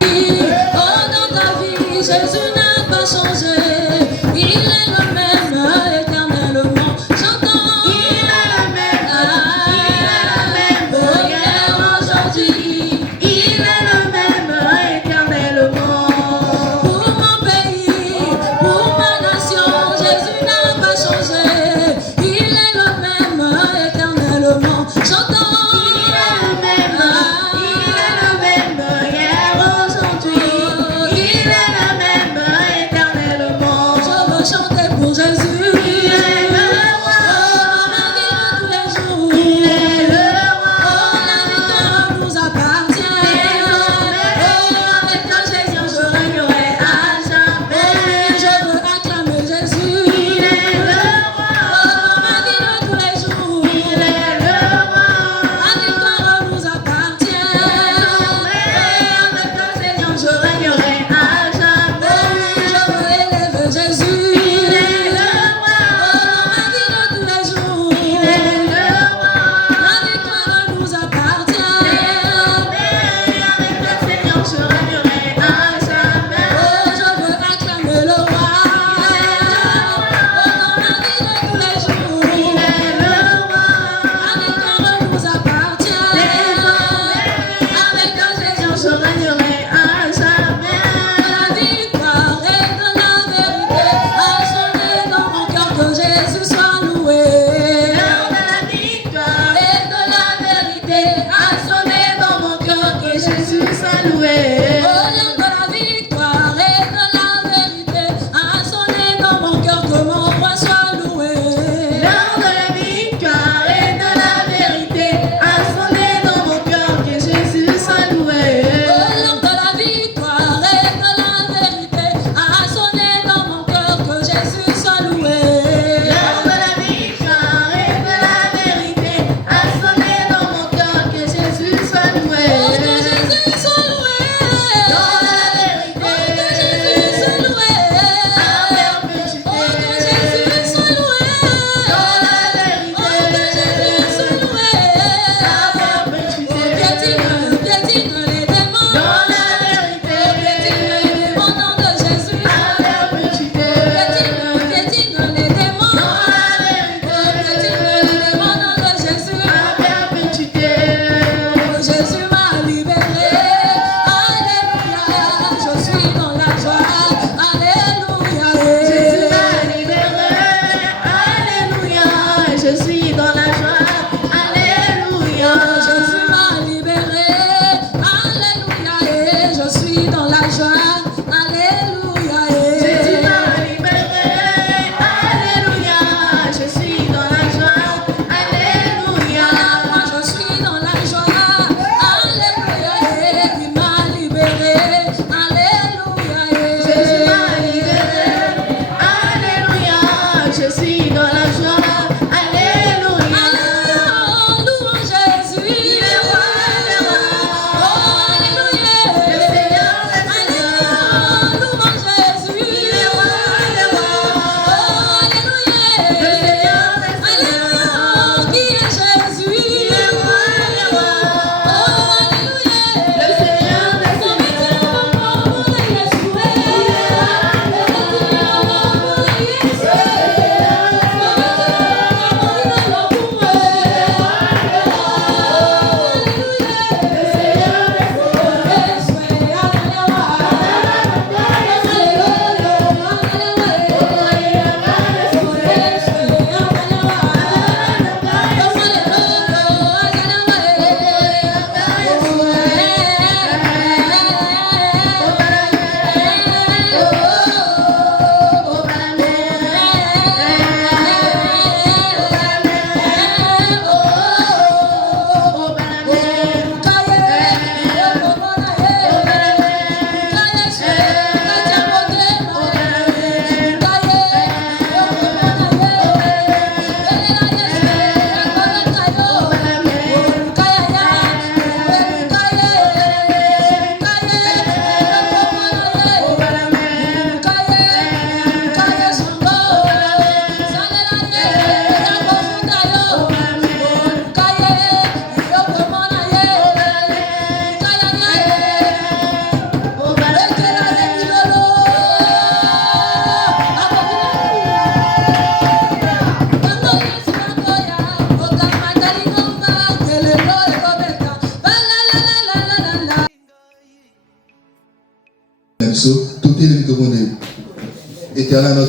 Oh, dans ta vie, Jésus n'a pas changé. Il est le même éternellement. J'entends. Il est le même hier, aujourd'hui. Il est le même éternellement. Pour mon pays, pour ma nation, Jésus n'a pas changé. Il est le même éternellement. J'entends. Chanter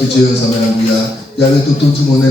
Dieu, Alléluia. Yahweh, tout du monde,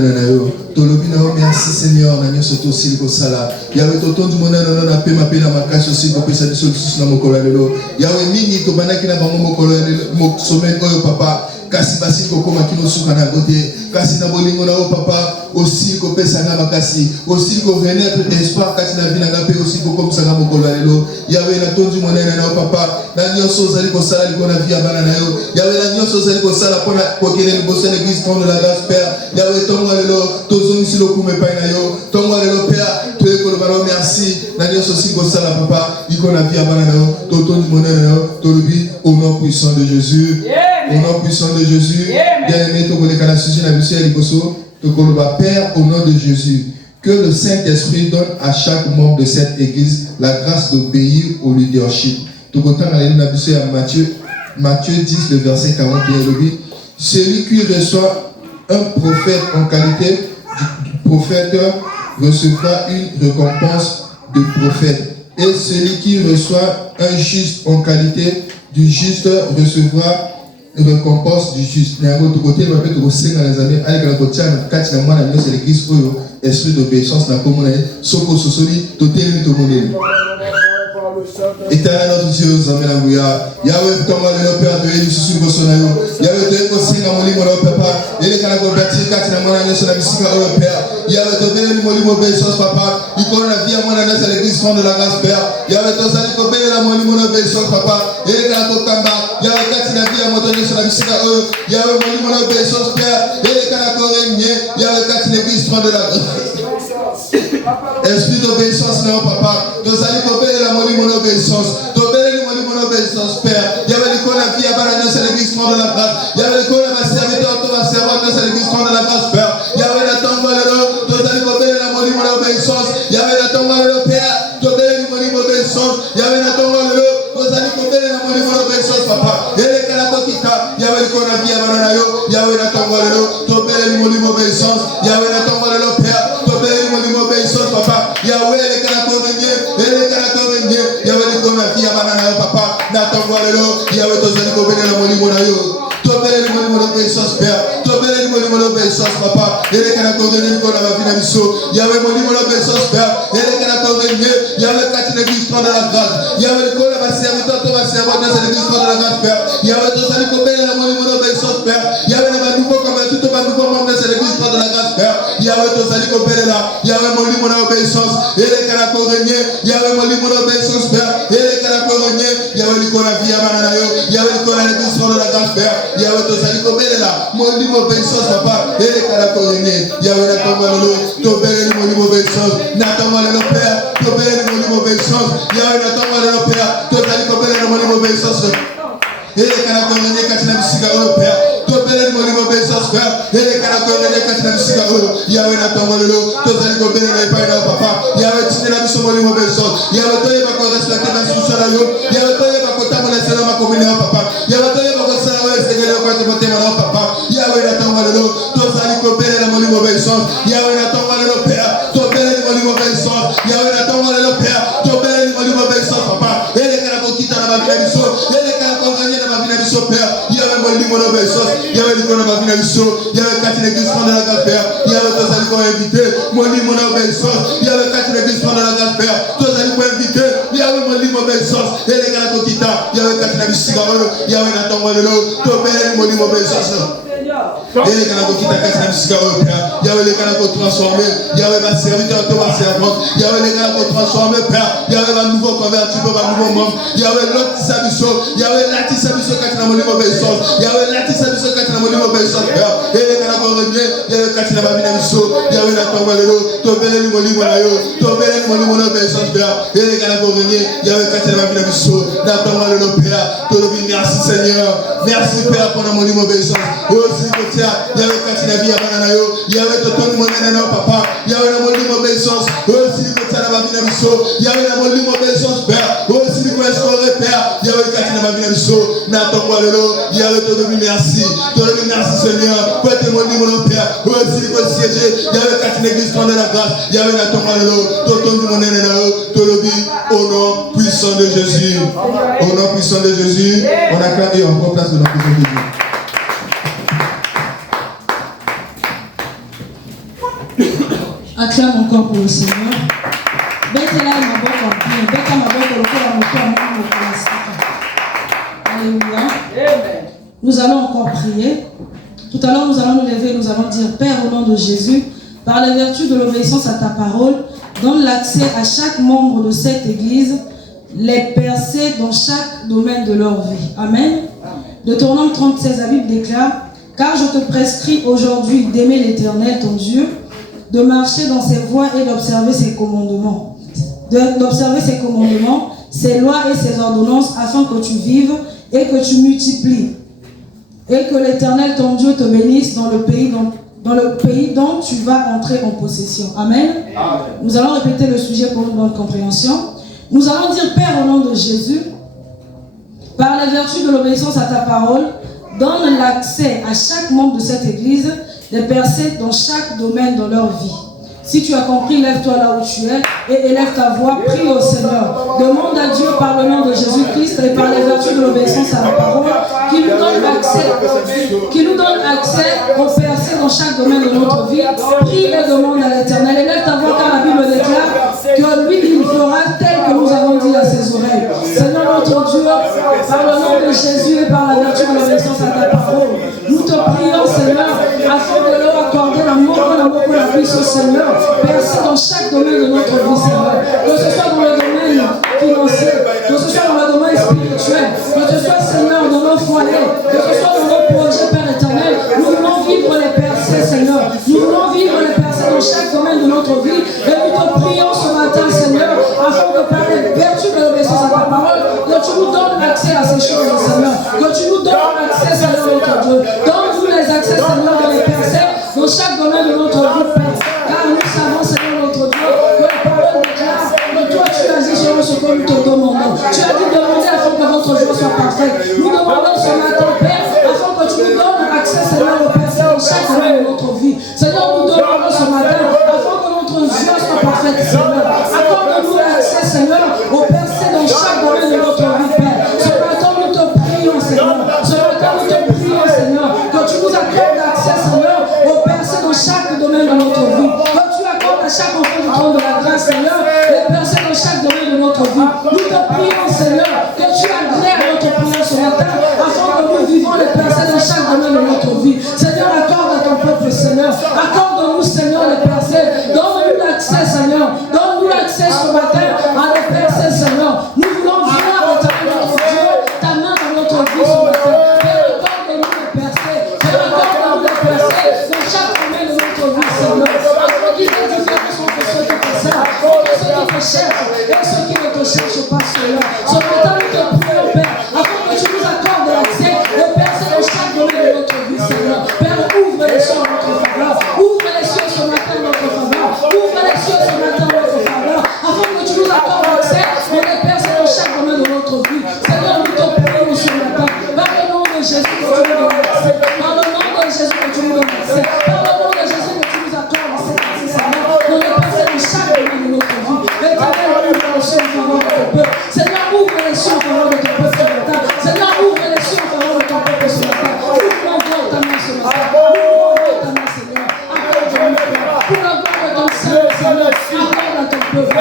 merci Seigneur, nous sommes aussi le sala. Yahweh, tout du monde, nous avons fait ma peine à ma cache aussi pour que ça soit sur mon colonel. Yahweh, mini, tu m'as dit qu'il a pas mon colonel, mon sommet, papa. Kasi basi koko makino suka na côté kasi na bolingo na o papa aussi ko pesa na makasi aussi ko venir espoir kasi na vina ngape aussi ko comme ça na mokolo lelo yawe na tondu monene na o papa na nyoso zali ko sala liko na via bana na yo yawe na nyoso zali ko sala pona ko kene liboso na église ton de la grâce père yawe tongo lelo tozo misilo kume pa na yo tongo lelo père to ko baro merci na nyoso si ko sala papa iko na via bana na yo to tondu monene na yo to lubi au nom puissant de Jésus. Au nom puissant de Jésus, bien-aimé, Père, au nom de Jésus, que le Saint-Esprit donne à chaque membre de cette église la grâce d'obéir au leadership. Matthieu 10, le verset 41, celui qui reçoit un prophète en qualité de prophète recevra une récompense de prophète. Et celui qui reçoit un juste en qualité du juste recevra récompense du juste. Esprit d'obéissance na komona soko sosoli toteli tomoneli. Éternel notre Dieu, Zamelanguya, Yahweh, Thomas, le Père de Élie, sous le Bosonayo, Yahweh, tu es aussi dans mon livre, papa, et les canaux convertis, quand tu n'as pas sur la musique, Père, Yahweh, tu es mon livre, obéissance, papa, il connaît la vie à mon année à l'église, de la grâce, Père, Yahweh, tu as dit que mon livre, obéissance, papa, et les canaux convertis, Yahweh, quand tu n'as pas à mon année sur la musique, Yahweh, mon livre, obéissance, Père, et les canaux convertis, Yahweh, quand tu n'as pas de la grâce. Esprit d'obéissance, non, papa. Tu as dit que la molie mon obéissance. Tu as dit mon obéissance, Père. Il y avait la vie à Baranas à l'église de la grâce. Il y avait la serviteur, tu vas servir à l'église de la grâce, Père. Il y avait la tombe de l'eau. Tu as dit que la molie mon obéissance. Il y avait la tombe de l'eau, Père. Tu as dit mon obéissance. Il y avait la tombe de l'eau. Tu as dit que la molie mon obéissance, papa. Il y avait la il y avait la vie à Baranas. Il y avait la tombe de l'eau. Tu as dit mon obéissance. Il y avait la tombe de l'eau, Père. Papa, Yahweh, les canacoreniers, les canacoreniers, Yahweh, les commerçants, Yahweh, papa, Nathan, Yahweh, Tozani, Kobene, le Monimonayo, Tobel, le Monimono, Père, Tobel, le Monimono, papa, et les canacoreniers, qu'on a vu la mission, Yahweh, Monimono, Père, et les canacoreniers, Yahweh, Katina, l'histoire de la grâce, Yahweh, qu'on a serviteur, on va servir dans l'histoire de la grâce, Père, Yahweh, Tozani, Kobene, le Monimono, Père, Yahweh, le nouveau converti, tout le nouveau membre de l'histoire de la grâce, Père, Yahweh, Tozani, Kobene, Yahweh, mon obéissance, et les canacoreniers, Yahweh, mon obéissance, Père, et les canacoreniers, Yahweh, l'icône vie à Mananayo, Yahweh, l'icône l'église de la grâce, Père, Yahweh, Tozali, Kobele, mon obéissance, papa, et les canacoreniers, Yahweh, Natomalo, Tobele, mon obéissance, Natomalo, Père, Tobele, mon obéissance, Yahweh, Natomalo, Père, Tozali, Kobele, mon obéissance, et les canacoreniers, Katina, Sigaro, Père, Tobele, mon obéissance, Père, et les canacoreniers, Katina, Sigaro, Yahweh, Natomalo, Tozali, Kobele, papa, Yahweh, tu n'es la mission de l'obéissance, Yahweh, tu n'es pas qu'on respecte la mission de l'eau, Yahweh, tu n'es pas qu'on t'a molesté dans ma communion, papa, Yahweh, tu n'es pas qu'on s'en va essayer de faire mon témoin, papa, Yahweh, n'attends pas l'eau, tu as coopéré dans mon obéissance, Yahweh, n'attends pas l'eau, Père, tu opères dans mon obéissance, Yahweh, n'attends pas l'eau, Père, tu opères dans mon obéissance, papa, et les canaux qui t'ont dans ma vie la mission, et les canaux qui ont gagné dans ma vie la mission, Père, Yahweh, mon obéissance, Yahweh, qui dans ma vie la mission, Yahweh, quand tu l'église de la grâce, Père, Yahweh, tu as invité, mon obéissance, Yahweh, quand tu l'église de la grâce, Père, tu as invité, Yahweh, mon obéissance, et les canaux qui t'ont, Yahweh, quand tu l'as mis Yahweh, n'attends pas l'eau, tu opères mon obéissance. Et les canaux qui t'ont Yahweh, les canaux transformés, Yahweh va serviteur, tu vas servir, Yahweh, les canaux transformés, Père, Yahweh va nouveau converti, va nouveau membre, Yahweh, l'autre sabiso, Yahweh, l'autre sabiso, quand tu as mon obéissance, Yahweh, l'autre sabiso, quand tu as mon obéissance, Père, et les canaux revenus, Yahweh, quand tu as ma vie, Yahweh, n'attends pas l'eau, tu opères mon obéissance, Père, et les canaux revenus, Yahweh, quand tu as ma vie, n'attends pas l'eau, Père, tu le dis, merci Seigneur, merci Père, pour mon obéissance, Yahweh, quand tu as vie à Bananayo, Yahweh, tu as mon papa, Yahweh, mon obéissance, aussi que tu as ma vie, Yahweh, mon obéissance, Père, aussi que tu as Père, Yahweh, quand tu as ma vie, n'attends pas l'eau, Yahweh, te dis merci, Seigneur, pour te mon Père, aussi que siéger, Yahweh, quand tu l'église de la grâce, Yahweh, n'attends pas l'eau, tu dis mon te le dis au nom puissant de Jésus, au nom puissant de Jésus, on acclame et on prend place de notre Dieu. Acclame encore pour le Seigneur. Alléluia. Nous allons encore prier. Tout à l'heure, nous allons nous lever, nous allons dire: Père, au nom de Jésus, par la vertu de l'obéissance à ta parole, donne l'accès à chaque membre de cette église, les percer dans chaque domaine de leur vie. Amen. Deutéronome 36, la Bible déclare: Car je te prescris aujourd'hui d'aimer l'Éternel, ton Dieu, de marcher dans ses voies et d'observer ses commandements. D'observer ses commandements, ses lois et ses ordonnances, afin que tu vives et que tu multiplies. Et que l'Éternel, ton Dieu, te bénisse dans le pays dont tu vas entrer en possession. Amen. Amen. Nous allons répéter le sujet pour une bonne compréhension. Nous allons dire: Père, au nom de Jésus, par la vertu de l'obéissance à ta parole, donne l'accès à chaque membre de cette église, les percer dans chaque domaine de leur vie. Si tu as compris, lève-toi là où tu es et élève ta voix, prie au Seigneur. Demande à Dieu par le nom de Jésus-Christ et par les vertus de l'obéissance à la parole qu'il nous donne accès au percer dans chaque domaine de notre vie. Prie et demande à l'Éternel. Élève ta voix car la Bible déclare que lui, il fera tel que nous avons dit à ses oreilles. Seigneur notre Dieu, par le nom de Jésus et par la vertu de l'obéissance à ta parole, nous te prions, Seigneur, afin de leur accorder l'amour que la puisse au Seigneur. Percer dans chaque domaine de notre vie, Seigneur. Que ce soit dans le domaine financier, que ce soit dans le domaine spirituel, que ce soit, Seigneur, dans nos foyers, que ce soit dans nos projets, Père éternel. Nous voulons vivre les percées, Seigneur. Nous voulons vivre les percées dans chaque domaine de notre vie. Et nous te prions ce matin, Seigneur, afin que par les vertus de l'obéissance à ta parole, que tu nous donnes accès à ces choses, Seigneur. Que tu nous donnes accès, Seigneur, notre Dieu. Donne-nous les accès, Seigneur, de les percer dans chaque domaine de notre vie, Père. Car nous savons, Seigneur, notre Dieu, que la parole déclare que toi, tu agis sur ce que nous te demandons. Tu as dit demander afin que votre joie soit parfaite. Nous demandons ce matin, Père, afin que tu nous donnes accès, Seigneur, au percer dans chaque domaine de notre vie. Seigneur, nous demandons ce matin, afin que notre joie soit parfaite, Seigneur. Accorde-nous l'accès, Seigneur, au percer dans chaque domaine de notre vie, Père. Ce matin, nous te prions, Seigneur. Ce matin, nous te prions, Seigneur, que tu nous accordes l'accès, Seigneur, au percer dans chaque domaine de notre vie. Que tu accordes à chaque enfant du trône de la grâce, Seigneur, les percer dans chaque domaine de notre vie. Nous te prions, Seigneur, que tu agrées à notre prière ce matin, afin que nous vivons les percer dans chaque domaine de notre vie. Seigneur, accorde à ton peuple, Seigneur. Accorde-nous, Seigneur, les percer. Donne-nous l'accès, Seigneur. Donne-nous l'accès ce matin à les percer, Seigneur. Nous voulons voir, éternel notre Dieu, ta main dans notre vie ce matin. Père, accorde-nous les percer. Père, accorde-nous les percer dans chaque domaine de notre vie, Seigneur. Afin qu'il y ait différence entre ceux qui te servent, entre ceux qui te cherchent et ceux qui ne te cherchent pas, Seigneur. Ce matin, nous te prions, Père, afin que tu nous accordes l'accès au percer dans chaque domaine de notre vie, Seigneur. Père, ouvre les cieux en notre faveur. Ouvre les cieux ce matin en notre faveur. Ouvre les cieux ce matin en notre faveur. Afin que tu nous accordes l'accès pour les percer dans chaque domaine de notre vie. Seigneur, nous te prions ce matin. Par le nom de Jésus, que tu nous donnes l'accès. Par le nom de Jésus, que tu nous donnes l'accès. Par le nom de Jésus, que tu nous accordes l'accès, Seigneur. Pour les percer dans chaque domaine de notre vie. Éternel, ouvre les cieux en faveur de ton peuple. Seigneur, ouvre les cieux en faveur de ton peuple ce matin. Seigneur, ouvre les cieux en faveur de ton peuple ce matin. Ouvre encore ta main ce matin. Ouvre ta main, Seigneur. Accorde-nous, Père. Pour la gloire de ton Seigneur, Seigneur. Accorde à ton peuple.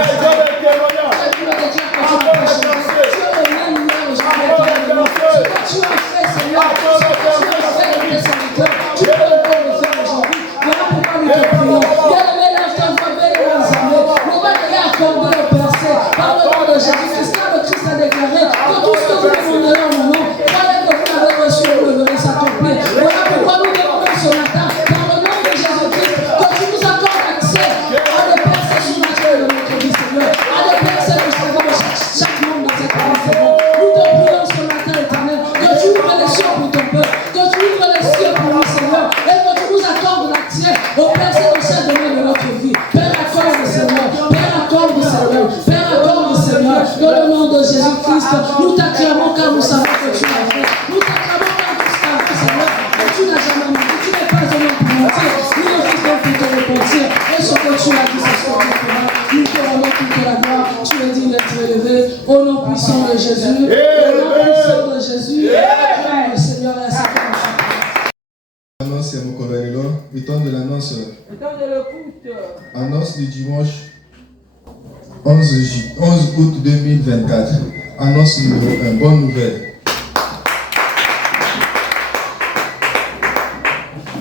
Tu as fait, Seigneur, ce que tu as fait de tes serviteurs, tu peux encore le faire aujourd'hui. Voilà pourquoi nous te prions. Bien-aimé, lève ta voix, bénis les armées. Nous allons accorder le percer par le nom de Jésus-Christ. Car le Christ a déclaré que tout ce que vous demanderez en mon nom, croyez que vous l'avez reçu, vous le verrez s'accomplir. Voilà pourquoi nous demandons ce matin, par le nom de Jésus-Christ, que tu nous accordes accès à des percées surnaturelles de notre vie, Seigneur. À des percées de chaque membre de cette vie, Seigneur. Nous te prions ce matin, éternel, que tu ouvres les cieux pour ton peuple, que tu ouvres les cieux pour nous, Seigneur, et que tu nous accordes l'accès aux percées dans chaque domaine de notre vie. Père, accorde, Seigneur. Père, accorde, Seigneur. Père, accorde, Seigneur. Dans le nom de Jésus-Christ, nous t'acclamons car nous savons que tu l'as fait. Nous t'acclamons car tu l'as fait, Seigneur. Et tu n'as jamais menti. Tu n'es pas un homme pour mentir. Nous ne faisons pour te repentir. Et ce que tu as dit, c'est ce que tu feras. Nous te rendons toute la gloire. Tu es digne d'être élevé. Au nom puissant de Jésus. Au nom puissant de Jésus. Acclame le Seigneur et à sa parole. C'est mon le temps de l'annonce. Le temps de l'écoute. Annonce du dimanche 11 août 2024. Annonce numéro 1. Bonne nouvelle.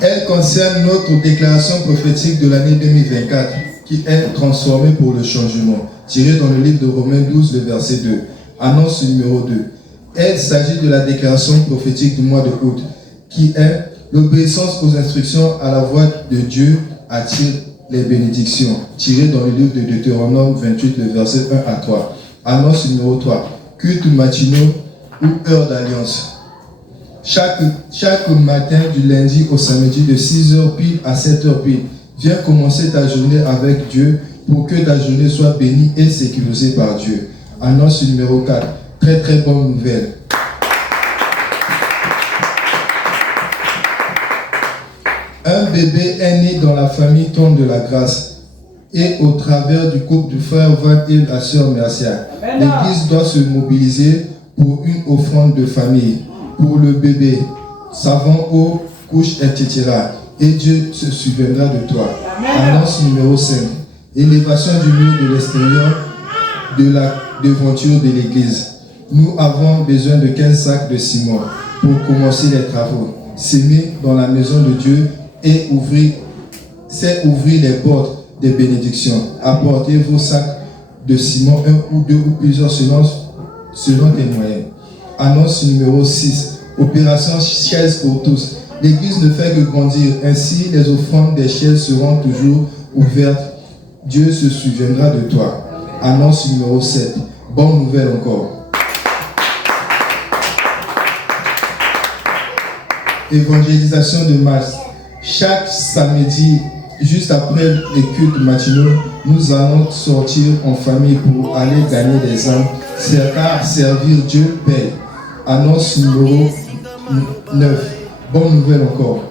Elle concerne notre déclaration prophétique de l'année 2024 qui est transformée pour le changement, tirée dans le livre de Romains 12, le verset 2. Annonce numéro 2. Elle s'agit de la déclaration prophétique du mois de août qui est l'obéissance aux instructions à la voix de Dieu attire les bénédictions, tirée dans le livre de Deutéronome 28, le verset 1 à 3. Annonce numéro 3. Culte matinaux ou heure d'alliance. Chaque matin du lundi au samedi de 6h pile à 7h pile, viens commencer ta journée avec Dieu pour que ta journée soit bénie et sécurisée par Dieu. Annonce numéro 4. Très très bonne nouvelle. Un bébé est né dans la famille Tombe de la Grâce et au travers du couple du frère Van et la sœur Mercia. L'Église doit se mobiliser pour une offrande de famille, pour le bébé, savon, eau, couche, etc. Et Dieu se souviendra de toi. Annonce numéro 5. Élévation du mur de l'extérieur de la devanture de l'église. Nous avons besoin de 15 sacs de ciment pour commencer les travaux. S'aimer dans la maison de Dieu et c'est ouvrir les portes des bénédictions. Apportez vos sacs de ciment, un ou deux ou plusieurs selon tes moyens. Annonce numéro 6. Opération chaises pour tous. L'église ne fait que grandir. Ainsi, les offrandes des chaises seront toujours ouvertes. Dieu se souviendra de toi. Annonce numéro 7. Bonne nouvelle encore. Évangélisation de masse. Chaque samedi, juste après les cultes matinaux, nous allons sortir en famille pour aller gagner des âmes. Car servir Dieu paye. Annonce numéro 9. Bonne nouvelle encore.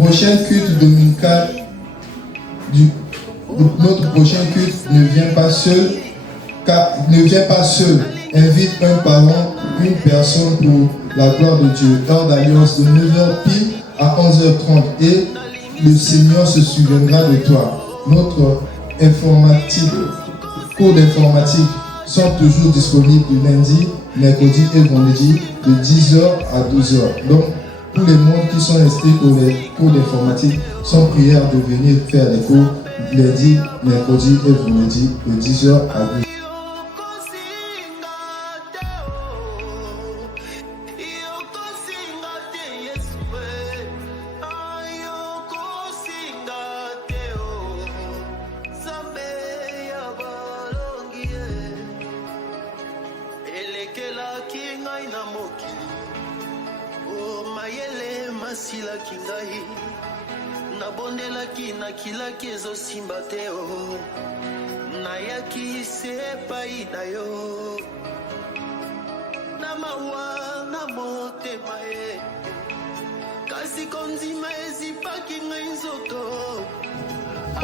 Prochain culte dominical. Notre prochain culte ne vient pas seul. Invite un parent, une personne pour la gloire de Dieu. Heure d'alliance de 9h pile à 11h30 et le Seigneur se souviendra de toi. Notre cours d'informatique sont toujours disponibles du lundi, mercredi et vendredi de 10h à 12h. Donc, tous les mondes qui sont restés pour les cours d'informatique sont priés de venir faire les cours lundi, mercredi et vendredi de 10h à 12h.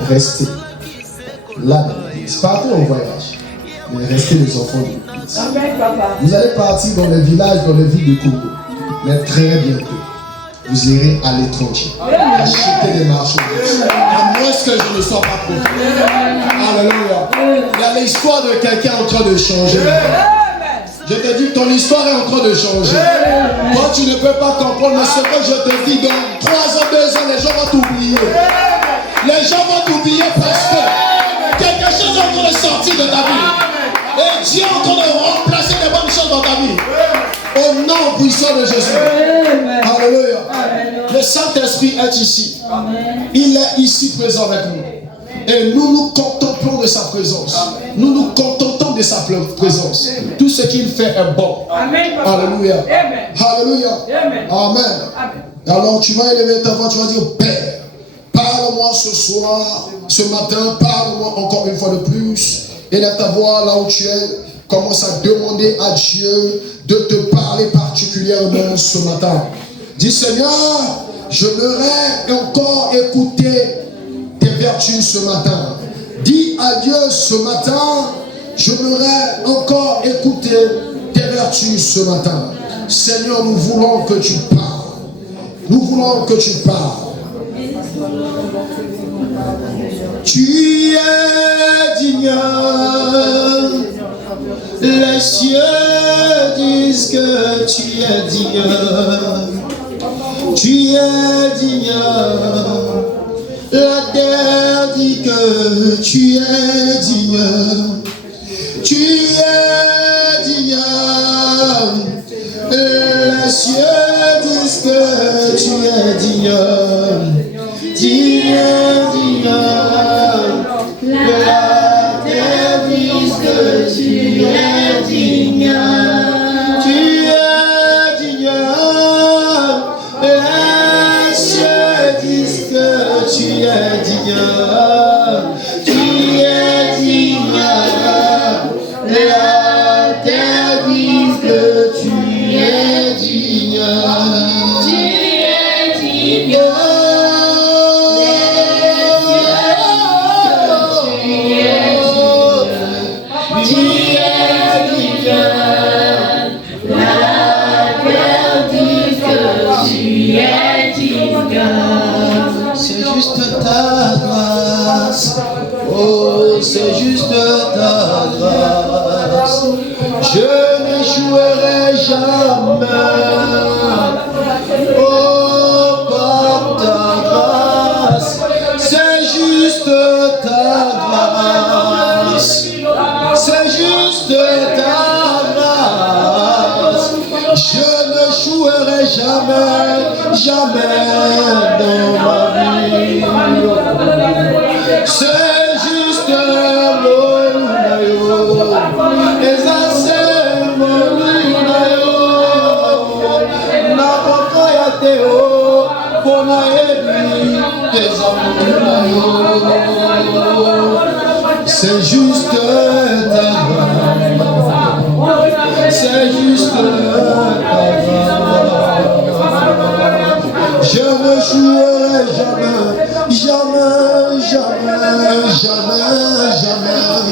Restez là dans l'église. Partez en voyage, mais restez les enfants de l'église. Vous allez partir dans les villages, dans les villes de Congo. Mais très bientôt, vous irez à l'étranger, acheter des marchandises. À moins que je ne sois pas prophète. Alléluia. Il y a l'histoire de quelqu'un en train de changer. Je te dis, ton histoire est en train de changer. Toi, tu ne peux pas comprendre, mais ce que je te dis, dans 3 ans, 2 ans, les gens vont t'oublier. Les gens vont t'oublier parce que quelque chose est en train de sortir de ta vie. Et Dieu est en train de remplacer les bonnes choses dans ta vie. Au nom puissant de Jésus. Alléluia. Le Saint-Esprit est ici. Il est ici présent avec nous. Et nous nous contemplons de sa présence. Nous nous contentons de sa présence. Tout ce qu'il fait est bon. Alléluia. Alléluia. Amen. Alors tu vas élever ta voix, tu vas dire, Père, parle-moi ce soir, ce matin, parle-moi encore une fois de plus. Élève ta voix là où tu es. Commence à demander à Dieu de te parler particulièrement ce matin. Dis, Seigneur, je voudrais encore écouter tes vertus ce matin. Dis à Dieu ce matin, je voudrais encore écouter tes vertus ce matin. Seigneur, nous voulons que tu parles. Nous voulons que tu parles. Tu es digne. Les cieux disent que tu es digne. Tu es digne. La terre dit que tu es digne. Tu es digne. Les cieux disent que tu es digne. Digne, digne. La terre dit que tu es digne. Tu es digne. Les cieux disent que tu es digne. Tu es digne. La terre dit que tu es digne. Tu es digne. C'est juste ta grâce, oh c'est juste ta grâce. Je n'échouerai jamais, oh par ta grâce. C'est juste ta grâce, c'est juste ta grâce. Je n'échouerai jamais, jamais dans ma vie. C'est juste mon nayo, et ça c'est mon nayo. Na papa ya teo, pona ebi, tes amours nayo. C'est juste ta grâce, c'est juste ta grâce. Je ne jouerai jamais, jamais, jamais, jamais, jamais.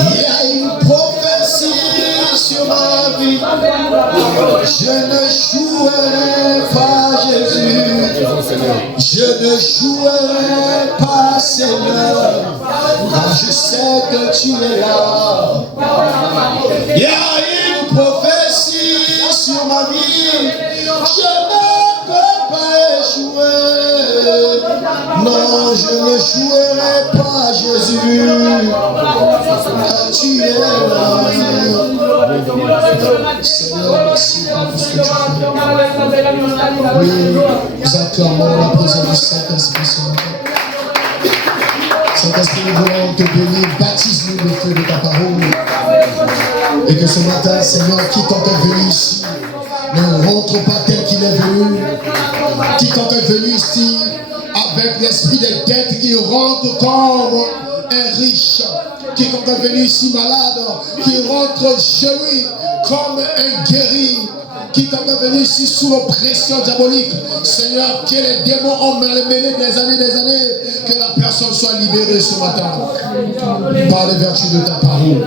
Il y a une prophétie sur ma vie. Je ne jouerai pas Jésus. Je ne jouerai pas Seigneur. Car je sais que tu es là. Il y a une prophétie sur ma vie. Je ne peux pas échouer. Non, je ne jouerai pas Jésus. Car tu es là. Seigneur, merci pour ce que tu fais. Oui, nous acclamons la présence du Saint-Esprit ce matin. Saint-Esprit, nous voulons te bénir. Baptise-nous le feu de ta parole. Et que ce matin, Seigneur, quiconque est venu ici ne rentre pas tel qu'il est venu. Quiconque est venu ici avec l'esprit des dettes qui rentre comme un riche. Quiconque est venu ici malade, qui rentre chez lui comme un guéri. Quiconque est venu ici sous l'oppression diabolique, Seigneur, que les démons ont malmené des années, que la personne soit libérée ce matin par les vertus de ta parole.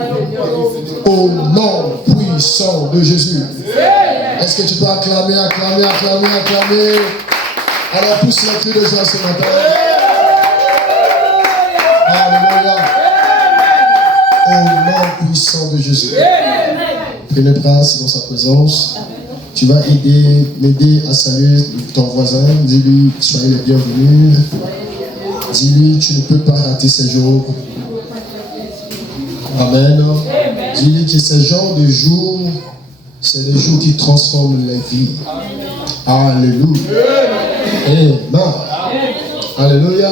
Au nom puissant de Jésus. Est-ce que tu peux acclamer, acclamer, acclamer, acclamer? Alors pousse les cris de joie ce matin. Alléluia. Au nom puissant de Jésus. Prenez place dans sa présence. Tu vas m'aider à saluer ton voisin. Dis-lui, soyez les bienvenus. Dis-lui, tu ne peux pas rater ces jours. Amen. Dis-lui que ces genres de jours, c'est des jours qui transforment les vies. Alléluia. Amen. Alléluia.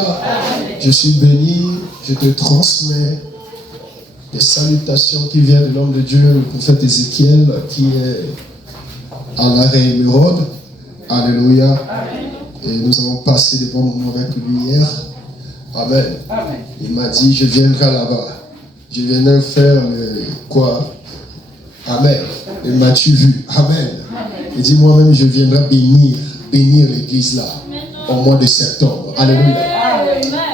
Je suis béni. Je te transmets des salutations qui viennent de l'homme de Dieu, le prophète Ézéchiel, qui est à l'arrêt émeraude. Alléluia. Et nous avons passé des bons moments avec lui hier. Amen. Il m'a dit, je viendrai là-bas. Je viendrai faire quoi? Amen. Et m'as-tu vu? Amen. Il dit, moi-même, je viendrai bénir l'église là, au mois de septembre. Alléluia.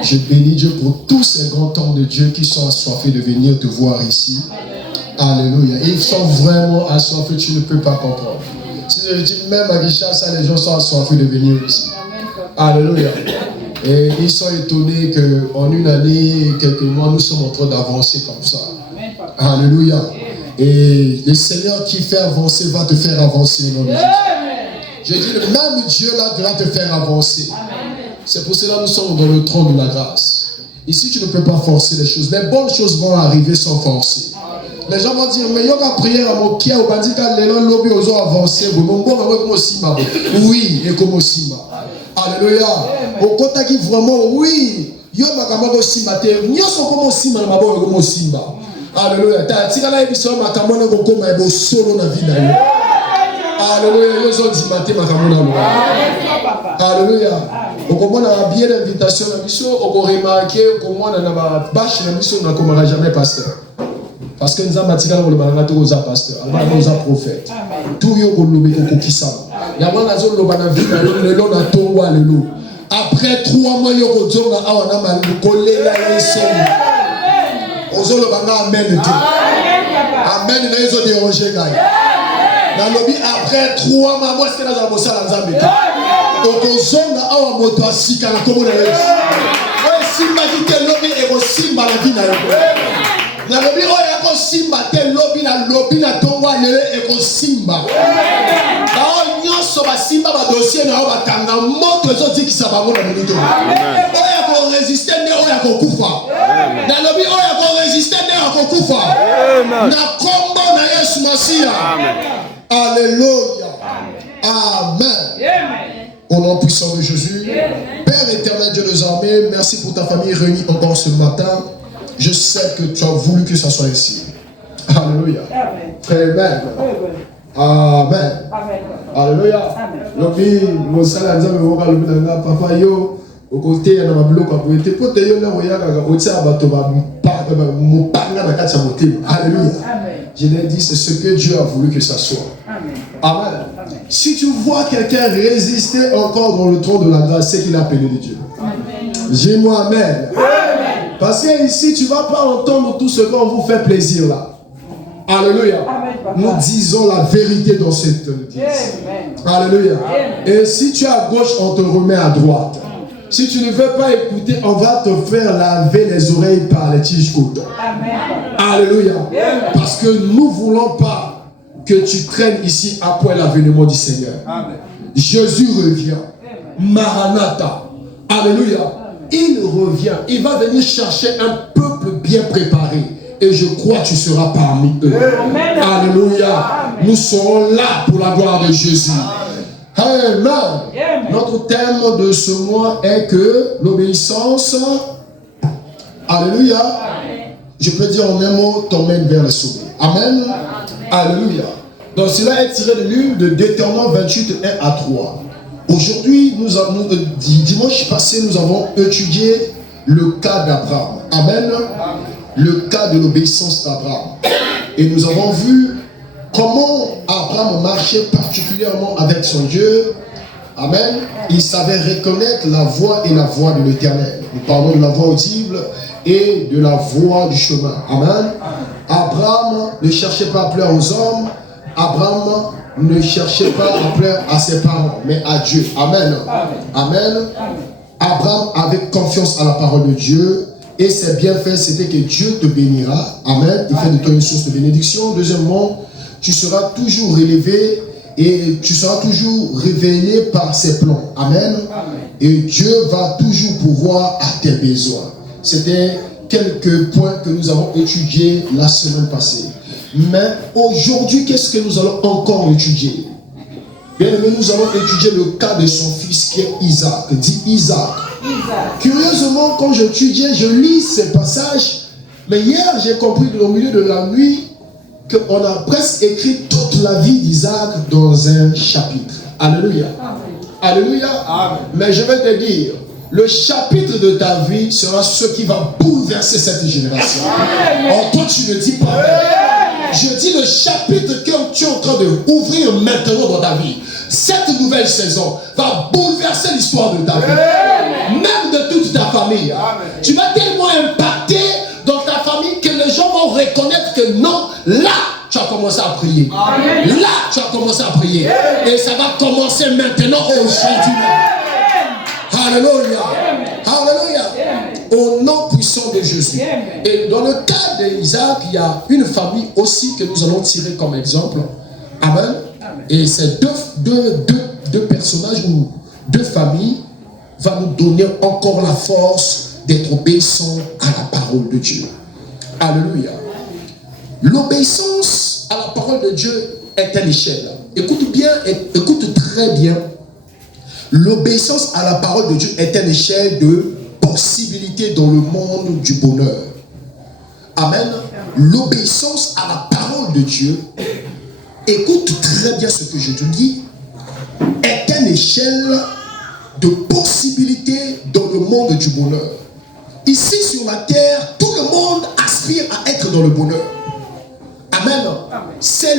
Je bénis Dieu pour tous ces grands hommes de Dieu qui sont assoiffés de venir te voir ici. Alléluia. Ils sont vraiment assoiffés, tu ne peux pas comprendre. Si je dis même à Kinshasa, les gens sont assoiffés de venir ici. Alléluia. Et ils sont étonnés qu'en une année, quelques mois, nous sommes en train d'avancer comme ça. Alléluia. Et le Seigneur qui fait avancer va te faire avancer. Je dis, le même Dieu là va te faire avancer. C'est pour cela que nous sommes dans le trône de la grâce. Ici, tu ne peux pas forcer les choses. Les bonnes choses vont arriver sans forcer. Les gens vont dire, mais il y a une prière à mon kia, au bandika, les gens lobby aux autres avancés. Oui, et comme aussi. Alléluia. Au côté qui vraiment, oui. Il y a un simba. Il y a un simba, comme aussi. Alléluia. Tu as dit que ma camone ko koma ebo solo na vie na yo. Alléluia. Yo zo di maté ma camone na. Alléluia. Okomona bien l'invitation na biso, oko remarquer okomona na ba bâche na biso na komara jamais pasteur. Parce que nous avons matika na le balanga to za pasteur, alba za prophète. Tout yo ko lobe ko kokisa. Ya mwana zo loba na vie na yo lelo na tongwa lelo. Après 3 mois yo ko zonga awa na malu kolela yeseni. Ozolo banga amen te. Amen na yezo déranger gars. Na lobi après 3 mois moi ce que na za bossa na nzambe. Okozonga awa moto asika na komona yesu. Oye simba ki te lobi e ko simba la vie na yo. Na lobi oya ko simba te lobi na tongwa lele e ko simba. Ba o nyonso ba simba ba dossier na ba tanga moto ezo dikisa bango na minute. Oya ko résister ne oya ko kufa. Na lobi oya ko résister ne oya ko kufa. Na kombo na Yesu Masia. Alléluia. Amen. Au nom puissant de Jésus. Père éternel, Dieu des armées, merci pour ta famille réunie encore ce matin. Je sais que tu as voulu que ça soit ainsi. Alléluia. Amen. Amen. Alléluia. Lobi, mosala nzambe woka lobi na papa yo au côté na mabloko a boité pote yo na oya kaka otsa bato ba mopanga na kati ya motema. Alléluia. Je l'ai dit, c'est ce que Dieu a voulu que ça soit. Amen. Si tu vois quelqu'un résister encore dans le trône de la grâce, c'est qu'il a appelé de Dieu. Dis-moi amen. Parce que ici, tu ne vas pas entendre tout ce qu'on vous fait plaisir là. Alléluia. Nous disons la vérité dans cette église. Alléluia. Et si tu es à gauche, on te remet à droite. Si tu ne veux pas écouter, on va te faire laver les oreilles par les tiges courtes. Alléluia. Parce que nous ne voulons pas que tu traînes ici après l'avènement du Seigneur. Jésus revient. Maranatha. Alléluia. Il revient. Il va venir chercher un peuple bien préparé. Et je crois que tu seras parmi eux. Alléluia. Nous serons là pour la gloire de Jésus. Amen. Notre thème de ce mois est que l'obéissance, alléluia, je peux dire en un mot, t'emmène vers le sommet. Amen. Alléluia. Donc cela est tiré de l'une de Deutéronome 28, 1 à 3. Aujourd'hui, dimanche passé, nous avons étudié le cas d'Abraham. Amen. Le cas de l'obéissance d'Abraham. Et nous avons vu comment Abraham marchait particulièrement avec son Dieu. Amen. Il savait reconnaître la voix et la voix de l'Éternel. Nous parlons de la voix audible et de la voix du chemin. Amen. Abraham ne cherchait pas à plaire aux hommes. Abraham ne cherchait pas à plaire à ses parents, mais à Dieu. Amen. Amen. Abraham avait confiance à la parole de Dieu. Et ses bienfaits, c'était que Dieu te bénira. Amen. Il fait de toi une source de bénédiction. Deuxièmement, tu seras toujours relevé et tu seras toujours révélé par ses plans. Amen. Et Dieu va toujours pourvoir à tes besoins. C'était quelques points que nous avons étudiés la semaine passée. Mais aujourd'hui, qu'est-ce que nous allons encore étudier? Bien aimé, nous allons étudier le cas de son fils qui est Isaac. Dit Isaac. Curieusement, quand j'étudiais, je lis ces passages. Mais hier, j'ai compris au milieu de la nuit qu'on a presque écrit toute la vie d'Isaac dans un chapitre. Alléluia. Alléluia. Amen. Mais je vais te dire, le chapitre de ta vie sera ce qui va bouleverser cette génération. En toi, tu ne dis pas. Je dis le chapitre que tu es en train d'ouvrir maintenant dans ta vie. Cette nouvelle saison va bouleverser l'histoire de ta vie. Même de toute ta famille. Tu vas tellement impacter dans ta famille que les gens vont reconnaître que non, là, tu as commencé à prier. Amen. Là, tu as commencé à prier. Amen. Et ça va commencer maintenant aujourd'hui. Alléluia. Alléluia. Au nom puissant de Jésus. Amen. Et dans le cas d'Isaac, il y a une famille aussi que nous allons tirer comme exemple. Amen. Amen. Et ces deux personnages ou deux familles vont nous donner encore la force d'être obéissants à la parole de Dieu. Alléluia. L'obéissance à la parole de Dieu est à l'échelle. Écoute bien, écoute très bien. L'obéissance à la parole de Dieu est à l'échelle de possibilités dans le monde du bonheur. Amen. L'obéissance à la parole de Dieu, écoute très bien ce que je te dis, est à l'échelle de possibilités dans le monde du bonheur. Ici sur la terre, tout le monde aspire à être dans le bonheur. Amen. C'est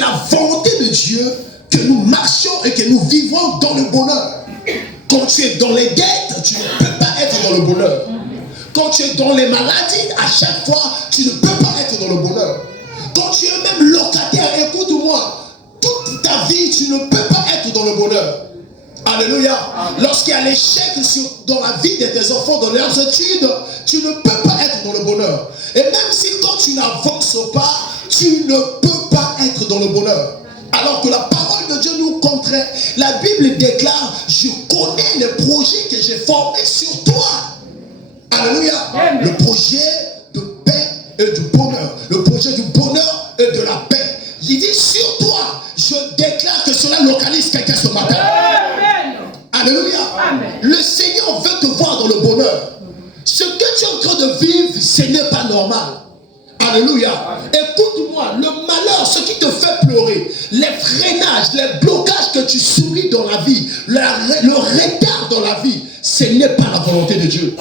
la volonté de Dieu que nous marchions et que nous vivons dans le bonheur. Quand tu es dans les guettes, tu ne peux pas être dans le bonheur. Quand tu es dans les maladies, à chaque fois, tu ne peux pas être dans le bonheur. Quand tu es même locataire, écoute-moi, toute ta vie, tu ne peux pas être dans le bonheur. Alléluia. Lorsqu'il y a l'échec dans la vie de tes enfants, dans leurs études, tu ne peux pas être dans le bonheur. Et même si quand tu n'avances pas, tu ne peux pas être dans le bonheur. Alors que la parole de Dieu nous contraint. La Bible déclare, je connais les projets que j'ai formés sur toi. Alléluia. Amen. Le projet de paix et du bonheur. Le projet du bonheur et de la paix. Il dit sur toi, je déclare que cela localise quelqu'un ce matin. Amen. Alléluia. Amen. Le Seigneur veut te voir dans le bonheur. Ce que tu es en train de vivre, ce n'est pas normal. Alléluia. Écoute-moi, le malheur, ce qui te fait pleurer, les freinages, les blocages que tu subis dans la vie, le retard dans la vie, ce n'est pas la volonté de Dieu.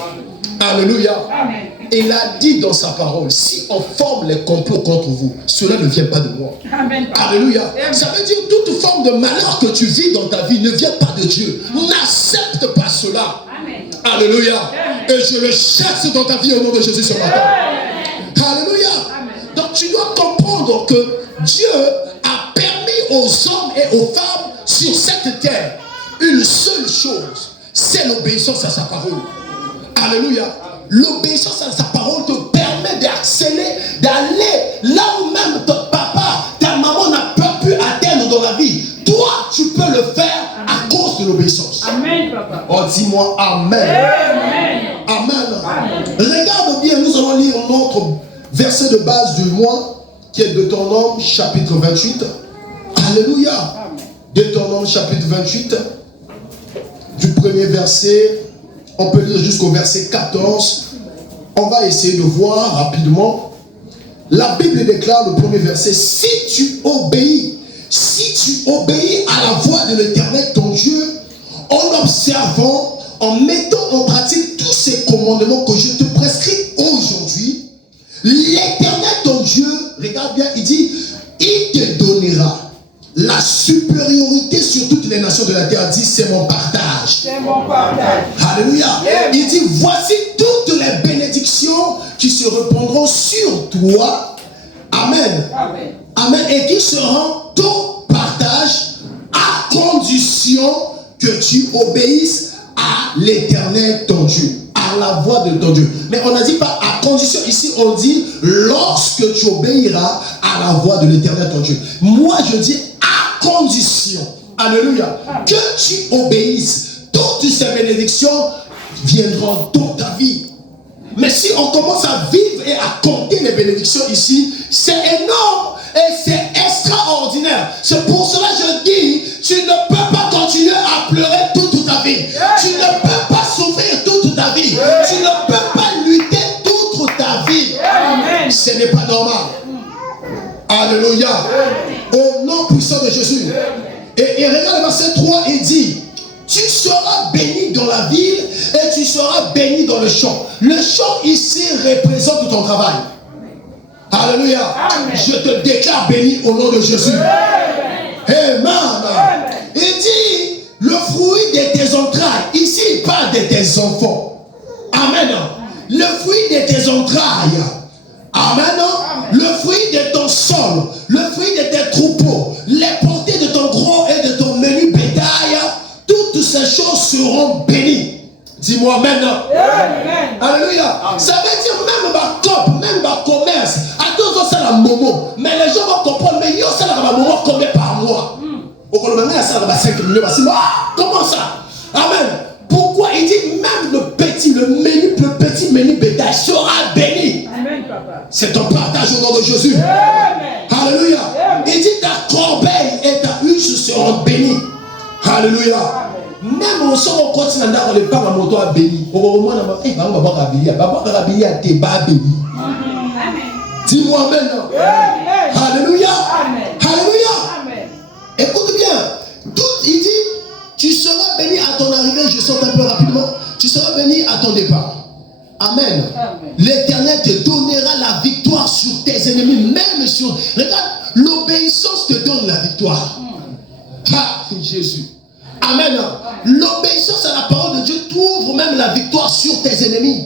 Alléluia. Amen. Il a dit dans sa parole, si on forme les complots contre vous, cela ne vient pas de moi. Amen. Alléluia. Amen. Ça veut dire toute forme de malheur que tu vis dans ta vie ne vient pas de Dieu. N'accepte pas cela. Amen. Alléluia. Amen. Et je le chasse dans ta vie au nom de Jésus ce matin. Alléluia. Amen. Donc tu dois comprendre que Dieu a permis aux hommes et aux femmes sur cette terre une seule chose, c'est l'obéissance à sa parole. Alléluia. L'obéissance à sa parole te permet d'aller là où même ton papa, ta maman n'a pas pu atteindre dans la vie. Toi, tu peux le faire à cause de l'obéissance. Amen, papa. Oh, dis-moi Amen. Amen. Amen. Amen. Regarde bien, nous allons lire notre verset de base du mois, qui est Deutéronome chapitre 28. Alléluia. Deutéronome chapitre 28, du premier verset. On peut lire jusqu'au verset 14. On va essayer de voir rapidement. La Bible déclare le premier verset. Si tu obéis à la voix de l'Éternel ton Dieu, en observant, en mettant en pratique tous ces commandements que je te prescris aujourd'hui, l'Éternel ton Dieu, regarde bien, il dit, il te donnera la supériorité sur toutes les nations de la terre. Dit, c'est mon partage. C'est mon partage. Alléluia. Yeah. Il dit, voici toutes les bénédictions qui se répandront sur toi. Amen. Amen. Amen. Et qui seront ton partage à condition que tu obéisses à l'Éternel ton Dieu. À la voix de ton Dieu. Mais on n'a dit pas à condition. Ici, on dit lorsque tu obéiras à la voix de l'Éternel ton Dieu. Moi, je dis à condition, alléluia, que tu obéisses. Toutes ces bénédictions viendront dans ta vie. Mais si on commence à vivre et à compter les bénédictions ici, c'est énorme et c'est extraordinaire. C'est pour cela que je dis, tu ne peux pas continuer à pleurer toute ta vie. Tu ne peux pas souffrir toute ta vie. Tu ne peux pas lutter toute ta vie. Ce n'est pas normal. Alléluia. Au nom puissant de Jésus. Et regarde le verset 3, il dit, tu seras béni dans la ville et tu seras béni dans le champ. Le champ ici représente ton travail. Alléluia. Amen. Je te déclare béni au nom de Jésus. Amen. Amen. Il dit, le fruit de tes entrailles. Ici, il parle de tes enfants. Amen. Le fruit de tes entrailles. Amen. Le seront bénis. Dis-moi maintenant. Alléluia. Ça veut dire même ma top, même ma commerce. À tous ça la momo. Mais les gens vont comprendre. Mais yo ça la momo combien par mois? Au Colombien ça la 5 millions. Comment ça? Amen. Pourquoi il dit même le petit menu bétail sera béni. Amen, papa. C'est ton partage au nom de Jésus. Amen. Alléluia. Amen. Il dit ta corbeille et ta huche seront bénies. Alléluia. Amen. Même au son continent on les parle à moto à béni. Au moment où on va béni. Dis-moi maintenant. Alléluia. Alléluia. Écoute bien. Tout il dit tu seras béni à ton arrivée, je saute un peu rapidement. Tu seras béni à ton départ. Amen. L'Éternel te donnera la victoire sur tes ennemis, même sur. Regarde, l'obéissance te donne la victoire. Ah, Jésus. Amen. L'obéissance à la parole de Dieu t'ouvre même la victoire sur tes ennemis.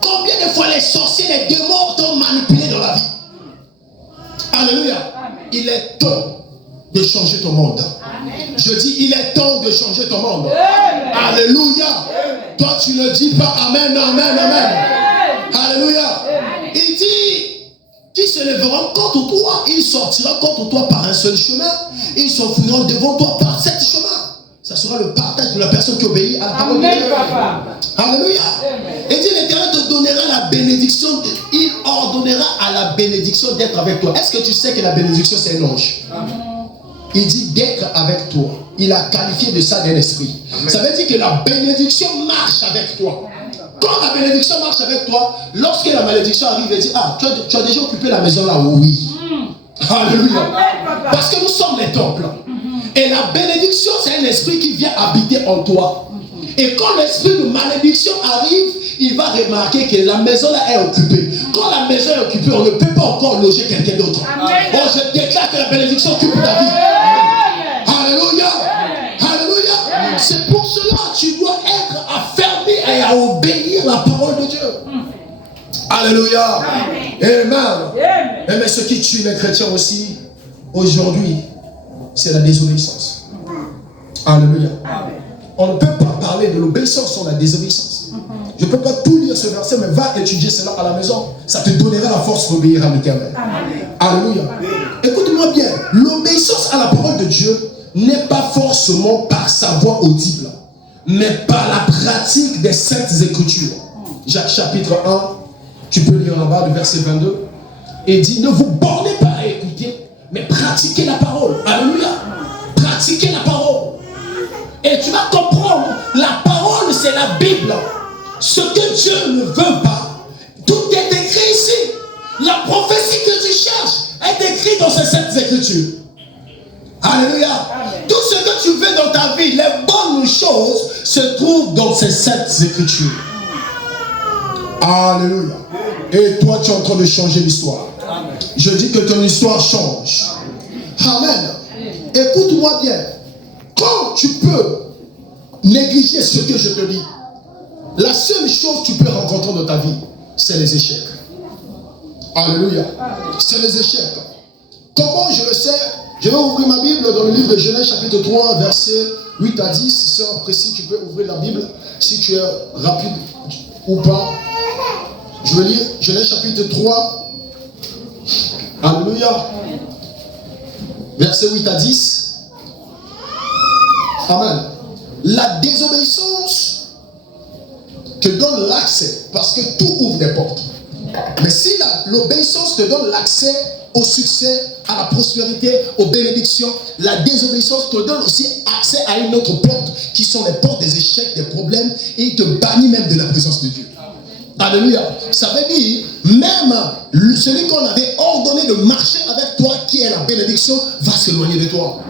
Combien de fois les sorciers, les démons t'ont manipulé dans la vie? Alléluia. Il est temps de changer ton monde. Amen. Je dis, il est temps de changer ton monde. Amen. Alléluia. Amen. Toi, tu ne dis pas Amen, Amen, Amen. Amen. Alléluia. Amen. Il dit, qui se lèveront contre toi, ils sortiront contre toi par un seul chemin, ils s'enfuiront devant toi par 7 chemins. Ça sera le partage de la personne qui obéit à la parole de Dieu. Alléluia. Et dit, l'Éternel te donnera la bénédiction, il ordonnera à la bénédiction d'être avec toi. Est-ce que tu sais que la bénédiction c'est un ange? Il dit d'être avec toi. Il a qualifié de ça d'un esprit. Amen. Ça veut dire que la bénédiction marche avec toi. Quand la bénédiction marche avec toi, lorsque la malédiction arrive, il dit, ah, tu as déjà occupé la maison là? Oui. Alléluia. Parce que nous sommes les temples. Et la bénédiction, c'est un esprit qui vient habiter en toi. Et quand l'esprit de malédiction arrive, il va remarquer que la maison là est occupée. Quand la maison est occupée, on ne peut pas encore loger quelqu'un d'autre. Oh, je déclare que la bénédiction occupe ta vie. Alléluia. Alléluia. C'est pour cela que tu dois être affermi et à obéir la parole de Dieu. Alléluia. Amen. Mais ce qui tue les chrétiens aussi, aujourd'hui, c'est la désobéissance. Alléluia. On ne peut pas parler de l'obéissance sans la désobéissance. Je ne peux pas tout lire ce verset, mais va étudier cela à la maison. Ça te donnera la force d'obéir à l'Éternel. Alléluia. Écoute-moi bien. L'obéissance à la parole de Dieu n'est pas forcément par sa voix audible, mais par la pratique des saintes écritures. Jacques chapitre 1, tu peux lire en bas le verset 22. Et dit, ne vous bornez pas à écouter, mais pratiquez la parole. Alléluia. Pratiquez la parole. Et tu vas comprendre, la parole c'est la Bible. Ce que Dieu ne veut pas, tout est écrit ici. La prophétie que tu cherches est écrite dans ces saintes écritures. Alléluia. Amen. Tout ce que tu veux dans ta vie, les bonnes choses se trouvent dans ces saintes écritures. Alléluia. Et toi tu es en train de changer l'histoire. Je dis que ton histoire change. Amen. Écoute-moi bien. Quand tu peux négliger ce que je te dis, la seule chose que tu peux rencontrer dans ta vie, c'est les échecs. Alléluia. C'est les échecs. Comment je le sais? Je vais ouvrir ma Bible dans le livre de Genèse chapitre 3, versets 8 à 10. Si c'est précis, tu peux ouvrir la Bible. Si tu es rapide ou pas. Je vais lire Genèse chapitre 3. Alléluia. Versets 8 à 10. Amen. La désobéissance te donne l'accès parce que tout ouvre des portes. Mais si l'obéissance te donne l'accès au succès, à la prospérité, aux bénédictions, la désobéissance te donne aussi accès à une autre porte qui sont les portes des échecs, des problèmes, et il te bannit même de la présence de Dieu. Alléluia. Ça veut dire, même celui qu'on avait ordonné de marcher avec toi, qui est la bénédiction, va s'éloigner de toi.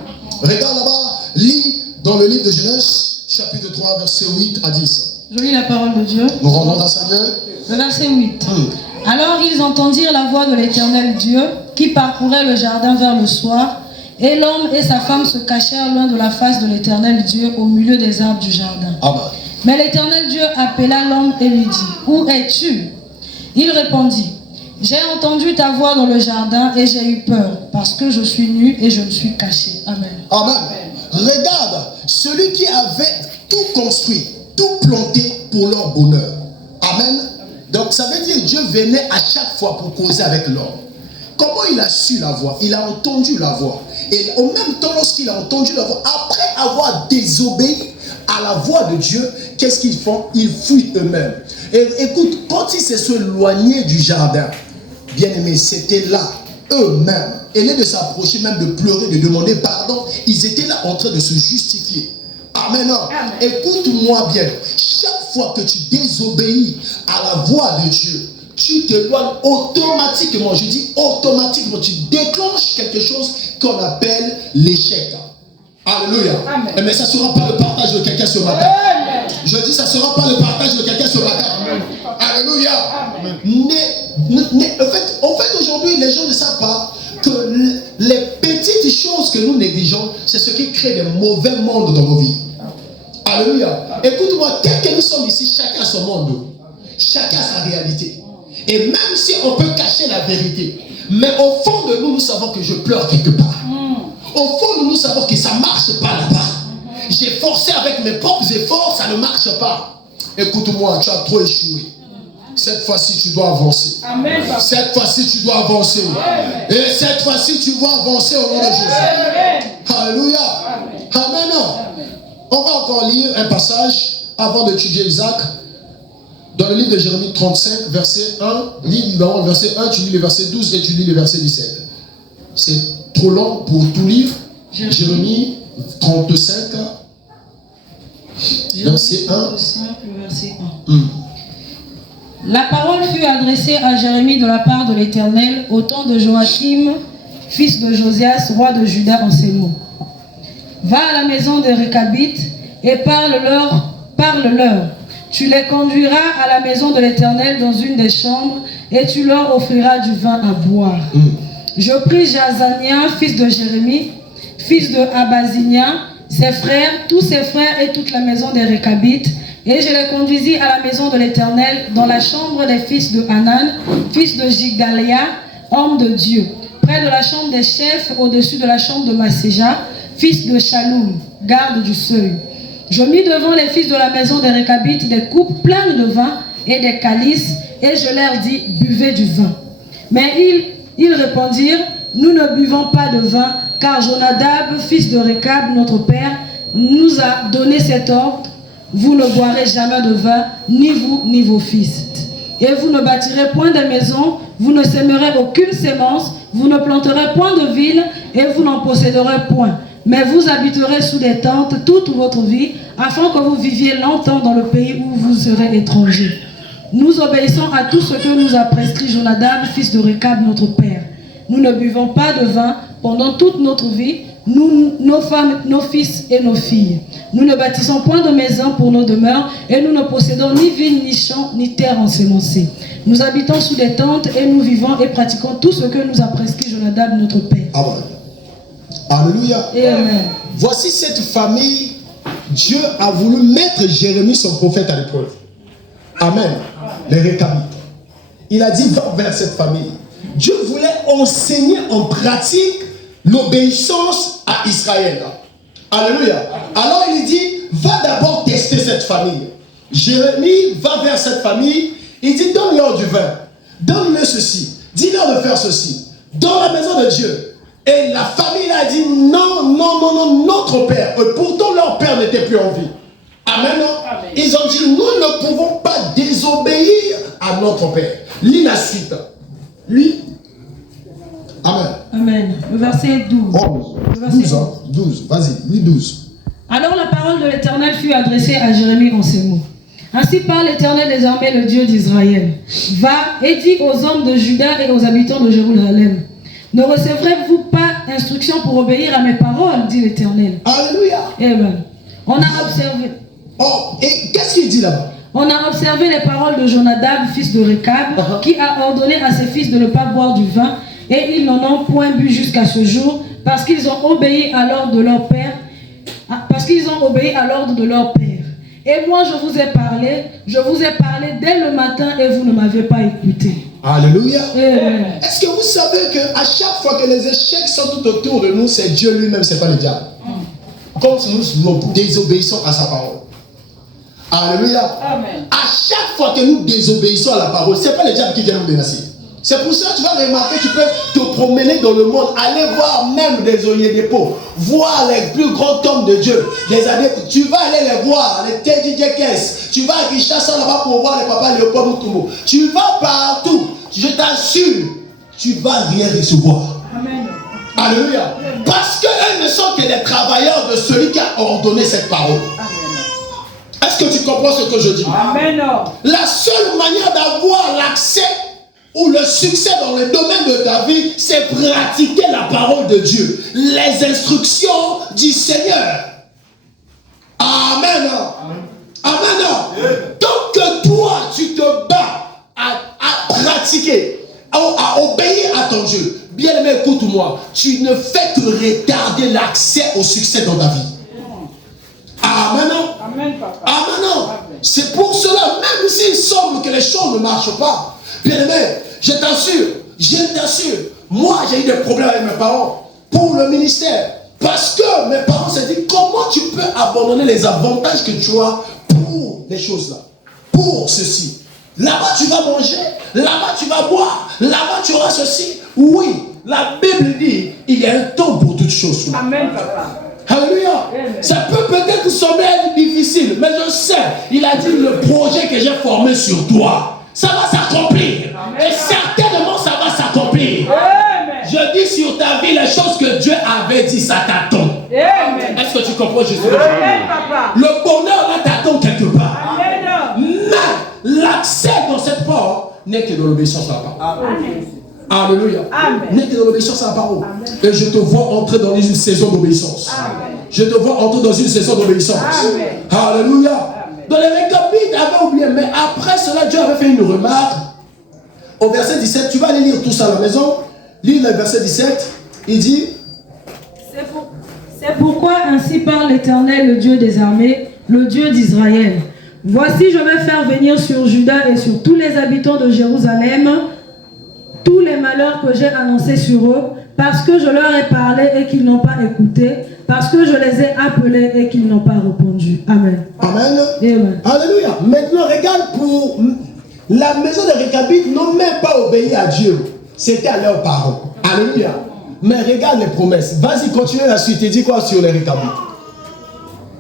Regarde là-bas, lis dans le livre de Genèse, chapitre 3, verset 8 à 10. Je lis la parole de Dieu. Nous rendons dans Seigneur. Le verset 8. Alors ils entendirent la voix de l'Éternel Dieu qui parcourait le jardin vers le soir, et l'homme et sa femme se cachèrent loin de la face de l'Éternel Dieu au milieu des arbres du jardin. Amen. Mais l'Éternel Dieu appela l'homme et lui dit, où es-tu? Il répondit, J'ai entendu ta voix dans le jardin et j'ai eu peur parce que je suis nu et je me suis caché. Amen. Amen. Regarde, celui qui avait tout construit, tout planté pour leur bonheur. Amen. Donc ça veut dire que Dieu venait à chaque fois pour causer avec l'homme. Comment il a su la voix? Il a entendu la voix. Et au même temps, lorsqu'il a entendu la voix, après avoir désobéi à la voix de Dieu, qu'est-ce qu'ils font? Ils fuient eux-mêmes. Et écoute, quand ils se sont éloignés du jardin, bien aimé, c'était là, eux-mêmes. Et lieu de s'approcher, même de pleurer, de demander pardon, ils étaient là en train de se justifier. Amen. Écoute-moi bien. Chaque fois que tu désobéis à la voix de Dieu, tu t'éloignes automatiquement, je dis automatiquement, tu déclenches quelque chose qu'on appelle l'échec. Alléluia. Mais ça ne sera pas le partage de quelqu'un ce matin. Amen. Je dis, ça ne sera pas le partage de quelqu'un ce matin. Amen. Alléluia. En fait, aujourd'hui, les gens ne savent pas que les petites choses que nous négligeons, c'est ce qui crée des mauvais mondes dans nos vies. Alléluia. Écoute-moi, tel que nous sommes ici, chacun a son monde. Chacun a sa réalité. Et même si on peut cacher la vérité, mais au fond de nous, nous savons que je pleure quelque part. Au fond de nous, savons que ça ne marche pas là-bas. J'ai forcé avec mes propres efforts, ça ne marche pas. Écoute-moi, tu as trop échoué. Cette fois-ci, tu dois avancer. Amen. Cette fois-ci, tu dois avancer. Amen. Et cette fois-ci, tu dois avancer au nom de Jésus. Amen. Alléluia. Amen. Amen. On va encore lire un passage avant d'étudier Isaac. Dans le livre de Jérémie 35, verset 1, lis le verset 1, tu lis le verset 12 et tu lis le verset 17. C'est trop long pour tout lire. Jérémie 35, verset 1. Verset 1. La parole fut adressée à Jérémie de la part de l'Éternel au temps de Joachim, fils de Josias, roi de Juda, en ces mots. Va à la maison des Récabites et parle-leur. Tu les conduiras à la maison de l'Éternel dans une des chambres et tu leur offriras du vin à boire. Je pris Jazania, fils de Jérémie, fils de Abazinia, ses frères, tous ses frères et toute la maison des Récabites, et je les conduisis à la maison de l'Éternel dans la chambre des fils de Hanan, fils de Jigdalia, homme de Dieu, près de la chambre des chefs, au-dessus de la chambre de Masséja, fils de Shalom, garde du seuil. Je mis devant les fils de la maison des Récabites des coupes pleines de vin et des calices, et je leur dis, buvez du vin. Mais ils répondirent, nous ne buvons pas de vin, car Jonadab, fils de Récab, notre père, nous a donné cet ordre, vous ne boirez jamais de vin, ni vous, ni vos fils. Et vous ne bâtirez point de maison, vous ne sèmerez aucune sémence, vous ne planterez point de ville, et vous n'en posséderez point. Mais vous habiterez sous des tentes toute votre vie, afin que vous viviez longtemps dans le pays où vous serez étrangers. Nous obéissons à tout ce que nous a prescrit Jonadab, fils de Récab, notre père. Nous ne buvons pas de vin pendant toute notre vie, nous, nos femmes, nos fils et nos filles. Nous ne bâtissons point de maison pour nos demeures, et nous ne possédons ni ville, ni champ, ni terre ensemencée. Nous habitons sous des tentes, et nous vivons et pratiquons tout ce que nous a prescrit Jonadab, notre père. Amen. Alléluia. Amen. Voici cette famille. Dieu a voulu mettre Jérémie, son prophète, à l'épreuve. Amen. Les Récabites. Il a dit, va vers cette famille. Dieu voulait enseigner en pratique l'obéissance à Israël. Alléluia. Alors il dit, va d'abord tester cette famille. Jérémie va vers cette famille. Il dit, donne-leur du vin. Donne-leur ceci. Dis-leur de faire ceci. Dans la maison de Dieu. Et la famille a dit, non, notre père. Et pourtant leur père n'était plus en vie. Amen. Ils ont dit, nous ne pouvons pas désobéir à notre père. Lis la suite. Lui. Amen. Amen. Le verset 12. 12. Vas-y, lis 12. Alors la parole de l'Éternel fut adressée à Jérémie en ces mots. Ainsi parle l'Éternel des armées, le Dieu d'Israël. Va et dis aux hommes de Juda et aux habitants de Jérusalem. Ne recevrez-vous pas instruction pour obéir à mes paroles, dit l'Éternel. Alléluia. Amen. On a observé. Oh, et qu'est-ce qu'il dit là-bas? On a observé les paroles de Jonadab, fils de Récab, qui a ordonné à ses fils de ne pas boire du vin, et ils n'en ont point bu jusqu'à ce jour, parce qu'ils ont obéi à l'ordre de leur père, Et moi, je vous ai parlé dès le matin, et vous ne m'avez pas écouté. Alléluia. Amen. Est-ce que vous savez qu'à chaque fois que les échecs sont tout autour de nous, c'est Dieu lui-même, c'est pas le diable. Comme nous désobéissons à sa parole. Alléluia. Amen. À chaque fois que nous désobéissons à la parole, c'est pas le diable qui vient nous menacer. C'est pour ça que tu vas remarquer, tu peux te promener dans le monde, aller voir même des Oyedépos, voir les plus grands hommes de Dieu, les années, tu vas aller les voir, les Teddy Jekes, tu vas à Kinshasa là-bas pour voir les papas Léopold Mutombo. Tu vas partout, je t'assure, tu vas rien recevoir. Amen. Alléluia. Parce qu'elles ne sont que des travailleurs de celui qui a ordonné cette parole. Est-ce que tu comprends ce que je dis? Amen. La seule manière d'avoir l'accès ou le succès dans le domaine de ta vie, c'est pratiquer la parole de Dieu, les instructions du Seigneur. Amen. Amen. Tant que toi, tu te bats à pratiquer, à obéir à ton Dieu, bien aimé, écoute-moi, tu ne fais que retarder l'accès au succès dans ta vie. Amen. Amen, papa. Amen. C'est pour cela, même s'il semble que les choses ne marchent pas, bien aimé, je t'assure, moi j'ai eu des problèmes avec mes parents pour le ministère. Parce que mes parents se disent, comment tu peux abandonner les avantages que tu as pour les choses là, pour ceci. Là-bas tu vas manger, là-bas tu vas boire, là-bas tu auras ceci. Oui, la Bible dit, il y a un temps pour toutes choses. Amen, papa. Alléluia. Ça peut peut-être sembler difficile, mais je sais, il a dit, le projet que j'ai formé sur toi, ça va s'accomplir. Et certainement, ça va s'accomplir. Je dis sur ta vie les choses que Dieu avait dit, ça t'attend. Est-ce que tu comprends Jésus? Le bonheur là t'attend quelque part. Mais l'accès dans cette porte n'est que dans l'obéissance à la parole. Alléluia. N'est que dans l'obéissance à la parole. Et je te vois entrer dans une saison d'obéissance. Je te vois entrer dans une saison d'obéissance. Alléluia. Dans les Récabites, avait oublié, mais après cela, Dieu avait fait une remarque. Au verset 17, tu vas aller lire tout ça à la maison. Lis le verset 17, il dit: C'est pourquoi ainsi parle l'Éternel, le Dieu des armées, le Dieu d'Israël. Voici, je vais faire venir sur Juda et sur tous les habitants de Jérusalem tous les malheurs que j'ai annoncés sur eux, parce que je leur ai parlé et qu'ils n'ont pas écouté, parce que je les ai appelés et qu'ils n'ont pas répondu. Amen. Amen. Amen. Alléluia. Maintenant, regarde, pour la maison de Récabites n'ont même pas obéi à Dieu. C'était à leurs parents. Alléluia. Mais regarde les promesses. Vas-y, continue la suite. Et dis quoi sur les Récabites?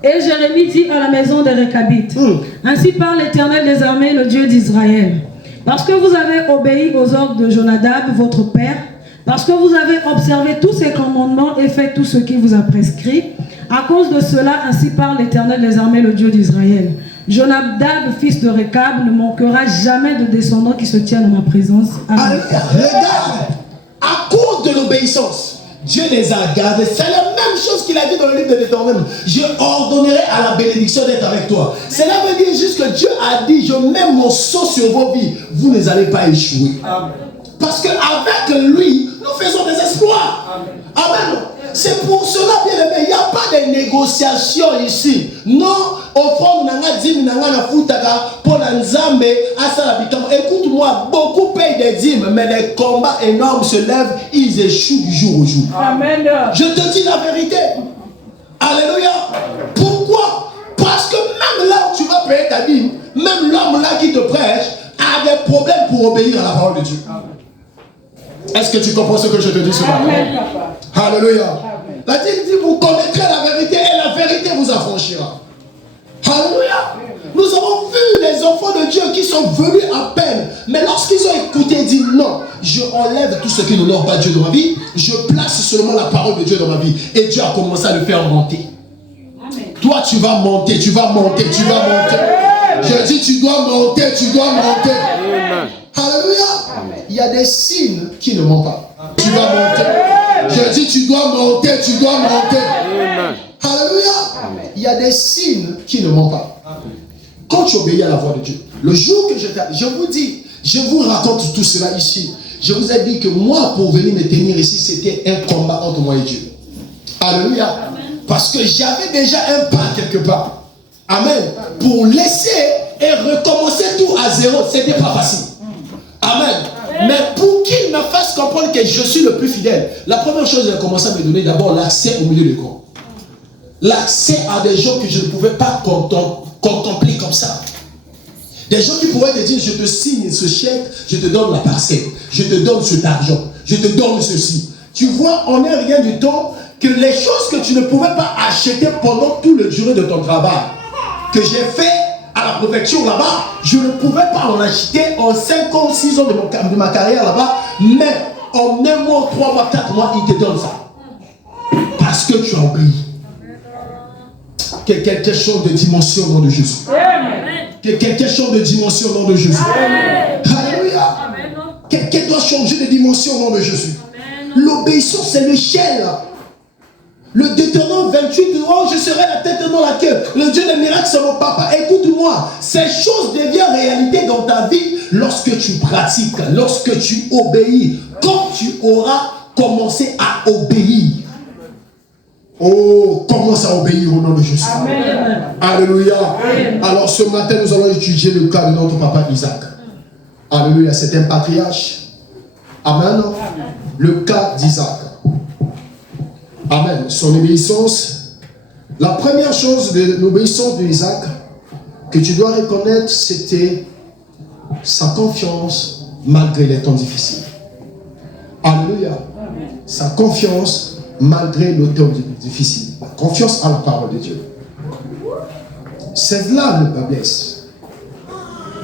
Et Jérémie dit à la maison des Récabites: Ainsi parle l'Éternel des armées, le Dieu d'Israël. Parce que vous avez obéi aux ordres de Jonadab, votre père, parce que vous avez observé tous ses commandements et fait tout ce qu'il vous a prescrit, à cause de cela, ainsi parle l'Éternel des armées, le Dieu d'Israël. Jonadab, fils de Récab, ne manquera jamais de descendants qui se tiennent en ma présence. Amen. Regarde, à cause de l'obéissance, Dieu les a gardés. C'est la même chose qu'il a dit dans le livre de Deutéronome. Je ordonnerai à la bénédiction d'être avec toi. Cela veut dire juste que Dieu a dit: je mets mon sceau sur vos vies. Vous ne allez pas échouer. Amen. Parce qu'avec lui, nous faisons des exploits. Amen. C'est pour cela, bien aimé, il n'y a pas de négociation ici. Non, offrande nanga dîme nanga na futaka pour l'enzambe à l'habitant. Écoute-moi, beaucoup payent des dîmes, mais les combats énormes se lèvent, ils échouent du jour au jour. Amen. Je te dis la vérité. Alléluia. Pourquoi? Parce que même là où tu vas payer ta dîme, même l'homme là qui te prêche a des problèmes pour obéir à la parole de Dieu. Est-ce que tu comprends ce que je te dis ce matin? Alléluia. La Bible dit: vous connaîtrez la vérité et la vérité vous affranchira. Alléluia. Nous avons vu les enfants de Dieu qui sont venus à peine, mais lorsqu'ils ont écouté, ils disent: non, je enlève tout ce qui n'honore pas Dieu dans ma vie, je place seulement la parole de Dieu dans ma vie. Et Dieu a commencé à le faire monter. Amen. Toi tu vas monter, tu vas monter, tu vas monter. Je dis: tu dois monter, tu dois monter. Amen. Alléluia. Amen. Il y a des signes qui ne mentent pas. Tu vas monter. Je dis: tu dois monter, tu dois monter. Amen. Alléluia. Amen. Il y a des signes qui ne mentent pas. Quand tu obéis à la voix de Dieu, le jour que je vous dis, je vous raconte tout cela ici. Je vous ai dit que moi, pour venir me tenir ici, c'était un combat entre moi et Dieu. Alléluia. Amen. Parce que j'avais déjà un pas quelque part. Amen. Pour laisser et recommencer tout à zéro, c'était pas facile. Amen. Mais pour qu'il me fasse comprendre que je suis le plus fidèle, la première chose, il a commencé à me donner d'abord l'accès au milieu du camp. L'accès à des gens que je ne pouvais pas contempler comme ça. Des gens qui pourraient te dire, je te signe ce chèque, je te donne la parcelle, je te donne cet argent, je te donne ceci. Tu vois, on n'est rien du temps que les choses que tu ne pouvais pas acheter pendant tout le durée de ton travail, que j'ai fait à la préfecture là-bas, je ne pouvais pas en acheter en 5 ans, 6 ans de ma carrière là-bas, mais en 1 mois, 3 mois, 4 mois, il te donne ça. Parce que tu as obéi. Que quelqu'un change de dimension au nom de Jésus. Que quelqu'un change de dimension au nom de Jésus. Alléluia. Quelqu'un doit changer de dimension au nom de Jésus. L'obéissance, c'est l'échelle. Le Deutéronome 28, oh, je serai la tête et non la queue. Le Dieu des miracles, c'est mon papa. Écoute-moi, ces choses deviennent réalité dans ta vie lorsque tu pratiques, lorsque tu obéis. Quand tu auras commencé à obéir. Oh, commence à obéir au nom de Jésus. Amen. Alléluia. Amen. Alors ce matin, nous allons étudier le cas de notre papa Isaac. Alléluia, c'est un patriarche. Amen. Le cas d'Isaac. Amen. Son obéissance. La première chose de l'obéissance d'Isaac que tu dois reconnaître, c'était sa confiance malgré les temps difficiles. Alléluia. Sa confiance malgré le temps difficile. La confiance à la parole de Dieu. C'est là le bas blesse.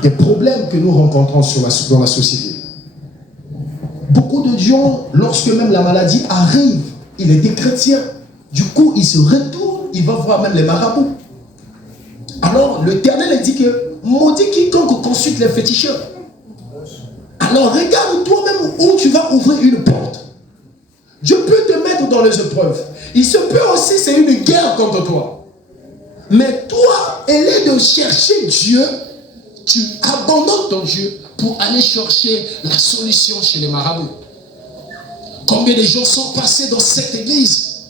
Des problèmes que nous rencontrons dans la société. Beaucoup de gens, lorsque même la maladie arrive, il était chrétien. Du coup, il se retourne, il va voir même les marabouts. Alors, l'Éternel dit que maudit quiconque consulte les féticheurs. Alors, regarde toi-même où tu vas ouvrir une porte. Dieu peut te mettre dans les épreuves. Il se peut aussi, c'est une guerre contre toi. Mais toi, elle est de chercher Dieu. Tu abandonnes ton Dieu pour aller chercher la solution chez les marabouts. Combien de gens sont passés dans cette église?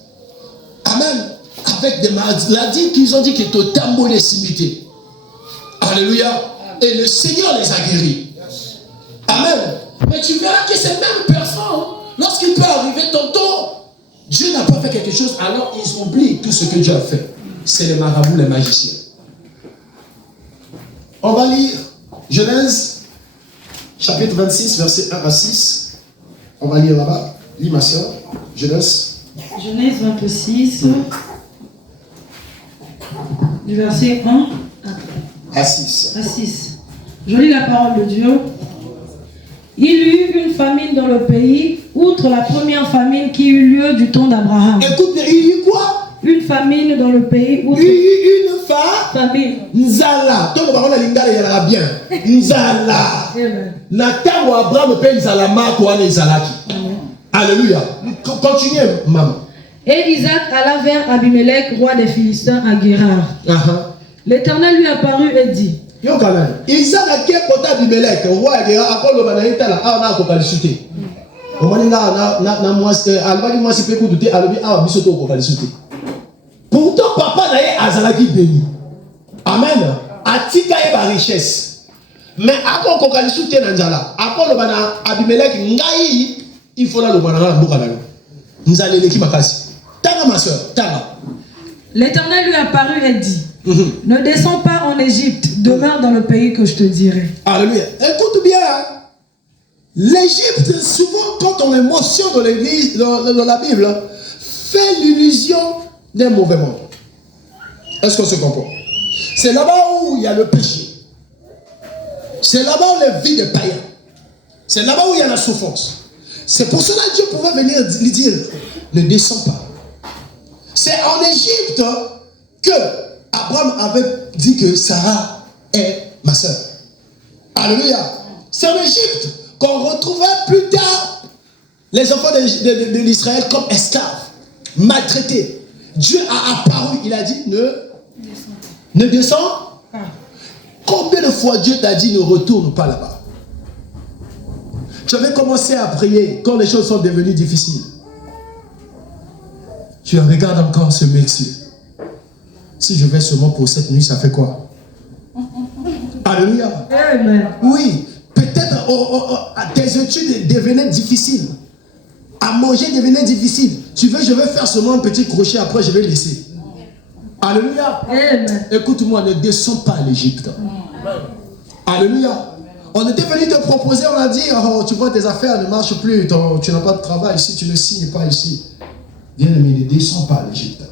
Amen. Avec des maladies qu'ils ont dit qu'ils étaient totalement décimité. Alléluia. Et le Seigneur les a guéris. Amen. Mais tu verras que ces mêmes personnes, lorsqu'il peut arriver tantôt, Dieu n'a pas fait quelque chose, alors ils oublient tout ce que Dieu a fait. C'est les marabouts, les magiciens. On va lire Genèse, chapitre 26, versets 1 à 6. On va lire là-bas. Lis ma soeur. Genèse. Genèse 26, du verset 1 à 6. À 6. Je lis la parole de Dieu. Il y eut une famine dans le pays, outre la première famine qui eut lieu du temps d'Abraham. Écoute, il y eut quoi? Une famine dans le pays, outre... Il y eut une famine. Nzala. Donc, on va lingala, il y en a bien. Nzala. Nathan Abraham paye Nzala, Marco, Nzalaki. Alléluia. Continuez, maman. Et Isaac alla vers Abimelech, roi des Philistins, à Guérar. L'Éternel lui apparut et dit... Isaac a quel côté Abimelech, roi de Guérar, après le bananita, là, on a cocalisité. On va dire, pourtant, papa n'a Azalaki béni. Amen. Atika est ma richesse. Mais après, cocalisité, après le banana, Abimelech, il faut là le banana, nous allons l'équipe ma casse. Tanga ma soeur, tanga. L'Éternel lui apparut et dit, ne descends pas en Égypte, demeure dans le pays que je te dirai. Alléluia. Écoute bien. L'Égypte, souvent, quand on est mentionné dans l'église, dans la Bible, fait l'illusion d'un mauvais monde. Est-ce qu'on se comprend? C'est là-bas où il y a le péché. C'est là-bas où les vies des païens. C'est là-bas où il y a la souffrance. C'est pour cela que Dieu pouvait venir lui dire, ne descends pas. C'est en Égypte que Abraham avait dit que Sarah est ma soeur. Alléluia. C'est en Égypte qu'on retrouvait plus tard les enfants de l'Israël comme esclaves, maltraités. Dieu a apparu, il a dit, ne descends pas. Combien de fois Dieu t'a dit, ne retourne pas là-bas? Tu avais commencé à prier quand les choses sont devenues difficiles. Tu regardes encore ce monsieur. Si je vais seulement pour cette nuit, ça fait quoi? Alléluia. Amen. Oui, peut-être tes études devenaient difficiles. À manger devenait difficile. Je vais faire seulement un petit crochet, après je vais laisser. Alléluia. Écoute-moi, ne descends pas à l'Égypte. Alléluia. On était venu te proposer, on a dit, oh, tu vois, tes affaires ne marchent plus, tu n'as pas de travail ici, tu ne signes pas ici. Bien-aimé, ne descends pas à l'Égypte.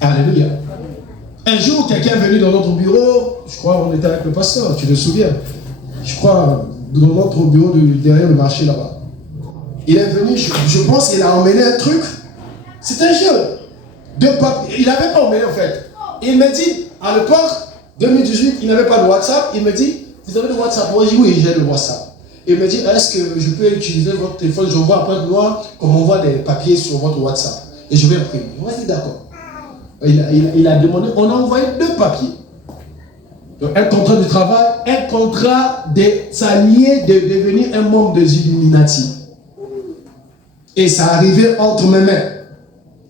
Alléluia. Un jour, quelqu'un est venu dans notre bureau, je crois on était avec le pasteur, tu te souviens? Je crois, dans notre bureau derrière le marché là-bas. Il est venu, je pense qu'il a emmené un truc. C'est un jeu. Il n'avait pas emmené en fait. Il me dit, à l'époque, 2018, il n'avait pas de WhatsApp. Il me dit, vous avez le WhatsApp? Moi, je dis, oui, j'ai le WhatsApp. Il me dit, est-ce que je peux utiliser votre téléphone? Je vois après de loi, comme on voit des papiers sur votre WhatsApp. Et je vais imprimer. Moi, je dis, d'accord. Il a demandé, on a envoyé 2 papiers. Donc, un contrat de travail, un contrat de s'allier, de devenir un membre des Illuminati. Et ça arrivait entre mes mains.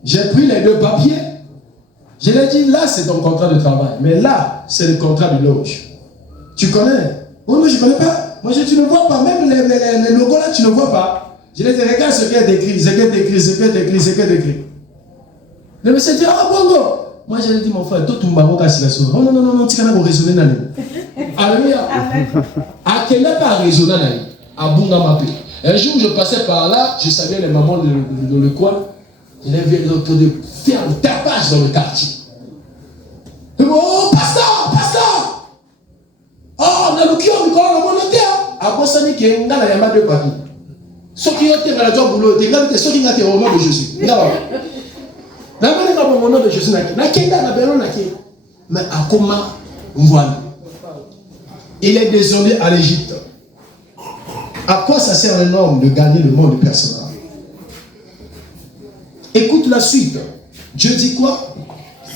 J'ai pris les 2 papiers. Je lui ai dit, là, c'est ton contrat de travail. Mais là, c'est le contrat de loge. Tu connais? Oui, mais je ne connais pas. Moi, tu ne vois pas. Même les logos là, tu ne vois pas. Je lui ai dit, regarde ce qui est écrit, ce qui est écrit, ce qui est écrit, ce qui est écrit. Le monsieur dit, ah, bon. Moi, je lui ai dit, mon frère, toi, tu m'as dit, oh non, tu n'as pas raisonné. Alléluia. À quel n'est pas raisonné? À Bunga Mapé. Un jour, je passais par là, je savais les mamans dans le coin. Il avait de faire un tapage dans le quartier. Oh, pasteur! Oh, on a le cœur, on a le monnaie. À quoi ça dit qu'il y a un yama de papier? Ceux qui ont été à la job boulot, ceux qui ont été au nom de Jésus. Au nom de Jésus, mais à comment on voit? Il est descendu à l'Égypte. À quoi ça sert un homme de gagner le monde personnel? Écoute la suite. Dieu dit quoi?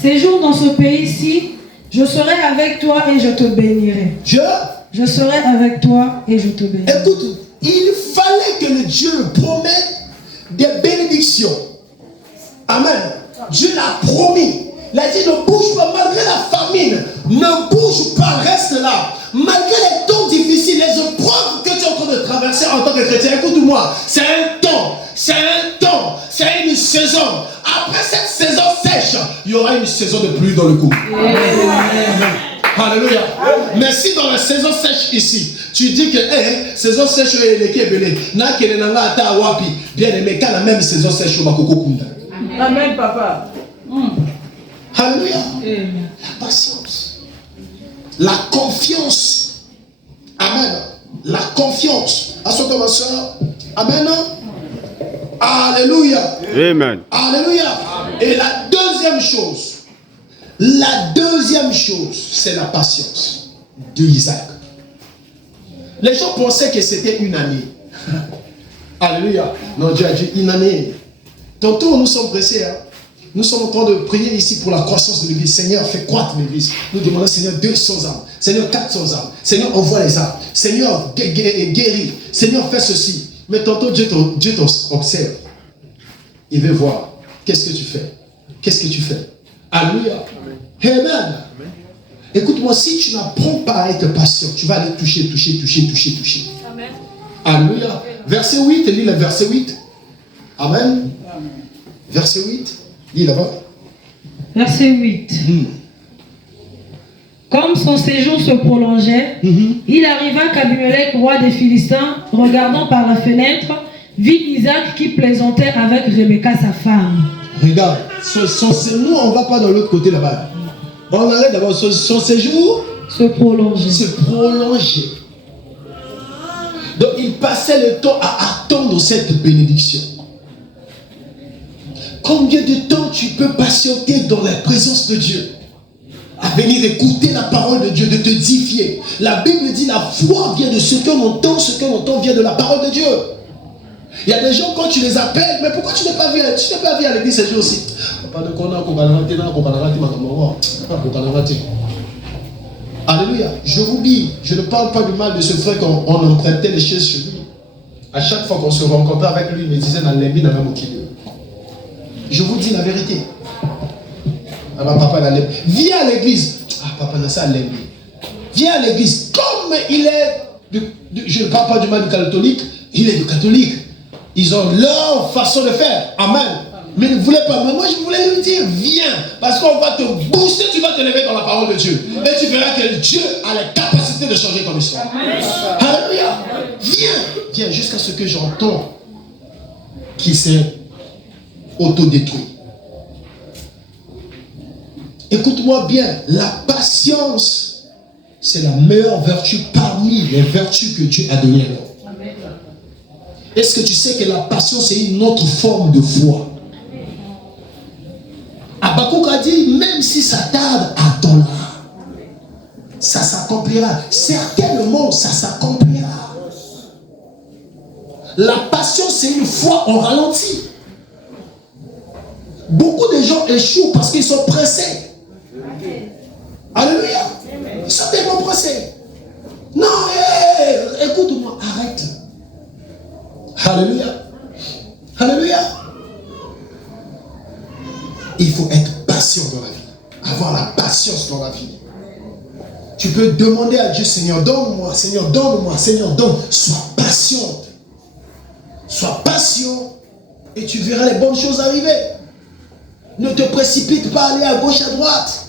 Séjour dans ce pays-ci, je serai avec toi et je te bénirai. Je serai avec toi et je te bénirai. Écoute, il fallait que le Dieu promette des bénédictions. Amen. Dieu l'a promis. Il a dit, ne bouge pas malgré la famine. Ne bouge pas, reste là. Malgré les temps difficiles, les épreuves que tu es en train de traverser en tant que chrétien, écoute-moi, c'est un temps, c'est une saison. Après cette saison sèche, il y aura une saison de pluie dans le coup. Alléluia. Mais si dans la saison sèche ici, tu dis que saison sèche est belé, bien aimé, quand la même saison sèche au Makoko Kunda. Amen, papa. Alléluia. La patience. La confiance. Amen. La confiance. À ce ma soeur. Amen. Alléluia. Amen. Alléluia. Et la deuxième chose, c'est la patience de Isaac. Les gens pensaient que c'était une année. Alléluia. Non, Dieu a dit une année. Tantôt, nous sommes pressés. Nous sommes en train de prier ici pour la croissance de l'église. Seigneur, fais croître l'église. Nous demandons, Seigneur, 200 âmes. Seigneur, 400 âmes. Seigneur, envoie les âmes. Seigneur, guéris. Seigneur, fais ceci. Mais tantôt, Dieu t'observe. Il veut voir. Qu'est-ce que tu fais? Qu'est-ce que tu fais? Alléluia. Amen. Écoute-moi, si tu n'apprends pas à être patient, tu vas aller toucher. Amen. Alléluia. Verset 8, lis le verset 8. Amen. Verset 8. Lis là-bas. Verset 8. Comme son séjour se prolongeait, il arriva qu'Abimelech, roi des Philistins, regardant par la fenêtre, vit Isaac qui plaisantait avec Rebecca, sa femme. Regarde, nous on ne va pas dans l'autre côté là-bas. On arrête d'abord, son séjour se prolongeait. Donc il passait le temps à attendre cette bénédiction. Combien de temps tu peux patienter dans la présence de Dieu? À venir écouter la parole de Dieu, de te défier. La Bible dit la foi vient de ce qu'on entend vient de la parole de Dieu. Il y a des gens quand tu les appelles, mais pourquoi tu n'es pas venu à l'église ces jours aussi? Alléluia. Je vous dis, je ne parle pas du mal de ce frère quand on empruntait les chaises chez lui. À chaque fois qu'on se rencontrait avec lui, il me disait je vous dis la vérité. Ah, papa, viens à l'église. Ah, papa, n'a ça Viens à l'église. Comme il est je ne parle pas du mal du catholique, il est du catholique. Ils ont leur façon de faire. Amen. Mais il ne voulait pas. Mais moi, je voulais lui dire, viens. Parce qu'on va te booster, tu vas te lever dans la parole de Dieu. Et tu verras que Dieu a la capacité de changer ton histoire. Alléluia. Viens jusqu'à ce que j'entends qu'il s'est autodétruit. Écoute-moi bien, la patience, c'est la meilleure vertu parmi les vertus que Dieu a données à l'homme. Est-ce que tu sais que la patience est une autre forme de foi? Habakkuk a dit, même si ça tarde, attends-la. Ça s'accomplira. Certainement, ça s'accomplira. La patience, c'est une foi en ralenti. Beaucoup de gens échouent parce qu'ils sont pressés. Alléluia. Ils sont tellement pressés. Non, écoute-moi, arrête. Alléluia. Alléluia. Il faut être patient dans la vie. Avoir la patience dans la vie. Tu peux demander à Dieu, Seigneur, donne-moi, Seigneur, donne-moi, Seigneur, donne. Sois patient. Sois patient et tu verras les bonnes choses arriver. Ne te précipite pas à aller à gauche, à droite.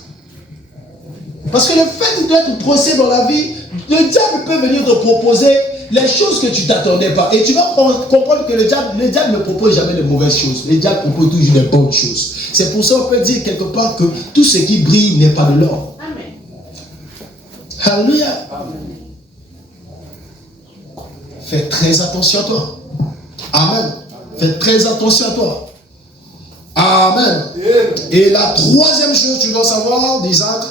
Parce que le fait d'être pressé dans la vie, le diable peut venir te proposer les choses que tu ne t'attendais pas. Et tu vas comprendre que le diable ne propose jamais de mauvaises choses. Le diable propose toujours des bonnes choses. C'est pour ça qu'on peut dire quelque part que tout ce qui brille n'est pas de l'or. Amen. Alléluia. Fais très attention à toi. Amen. Fais très attention à toi. Amen. Et la troisième chose, tu dois savoir d'Isaac,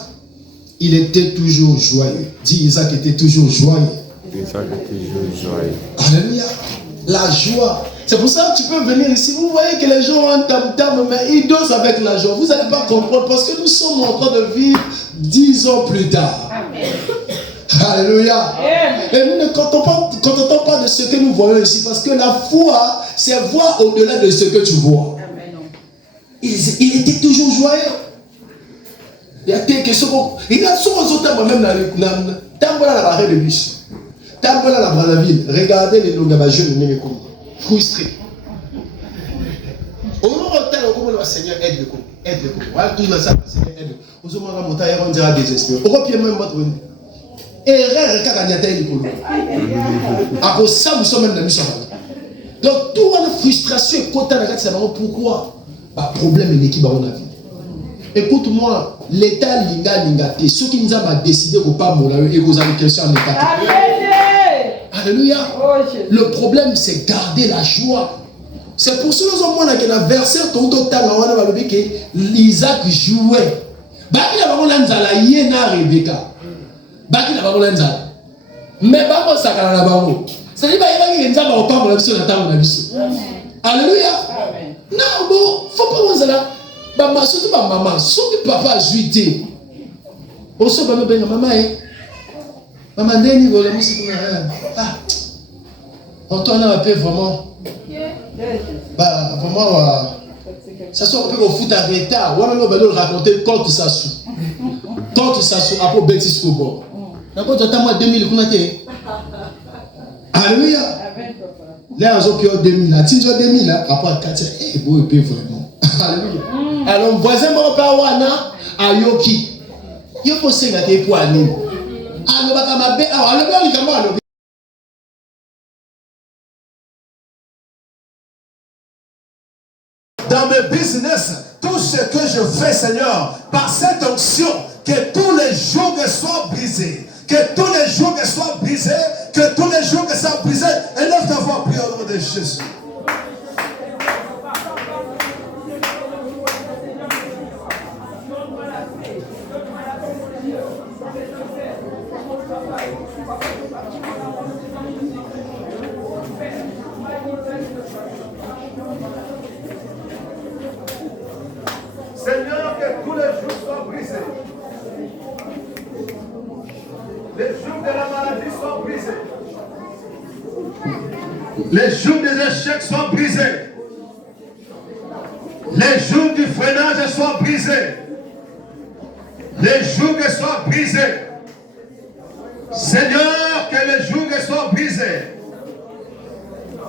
il était toujours joyeux. Dis, Isaac était toujours joyeux. Isaac était toujours joyeux. Alléluia. La joie. C'est pour ça que tu peux venir ici. Vous voyez que les gens ont un tam-tam, mais ils dansent avec la joie. Vous n'allez pas comprendre parce que nous sommes en train de vivre 10 ans plus tard. Amen. Alléluia. Et nous ne contentons pas de ce que nous voyons ici parce que la foi, c'est voir au-delà de ce que tu vois. Il était toujours joyeux. Il y a des questions. Il a souvent même dans l'arrêt de bus. Dans la ville. Regardez les jeunes frustrés. Au moment où le Seigneur aide le coup. Voilà, tout le Seigneur aide. Au moment où on dira désespéré. Au repied même votre venue. Et après ça, nous sommes même dans la mission. Donc, toute la frustration est côté de c'est pourquoi problème est l'équipe dans la vie. Écoute-moi, l'État linga, ceux qui nous ont décidé de ne pas mourir et vous avez question en État. Alléluia. Le problème, c'est garder la joie. C'est pour ça que dans le verset, Isaac jouait. Il a Rebecca. Mais pas ça quand la babo. Ça dit qu'il y a pas la mission dans alléluia. Non bon, faut pas voir ça là. Surtout maman, surtout papa juité. On se va me benga maman maman ndeni go la musique na Antoine a fait vraiment vraiment ça soit un peu au foot à retard. On va nous raconter quand ça sous. Quand ça sous après Betis Kobo. D'accord, tu as moi 2000 alléluia. Là, on a 2000 là. Si tu as 2000 là, après 4, beau et vraiment. Alléluia. Alors, voisin, mon père, Wana, Ayoki. Il faut se mettre pour aller. Dans mes business, tout ce que je fais, Seigneur, par cette onction, que tous les jours soient brisés. Que tous les jours soient brisés. Que tous les jours soient brisés. Et lève ta voix, prie au nom de Jésus. Seigneur, que tous les jours soient brisés. Les jours de la maladie soient brisés. Les jours des échecs soient brisés. Les jours du freinage soient brisés. Les jours soient brisés. Seigneur, que les jougs soient brisés.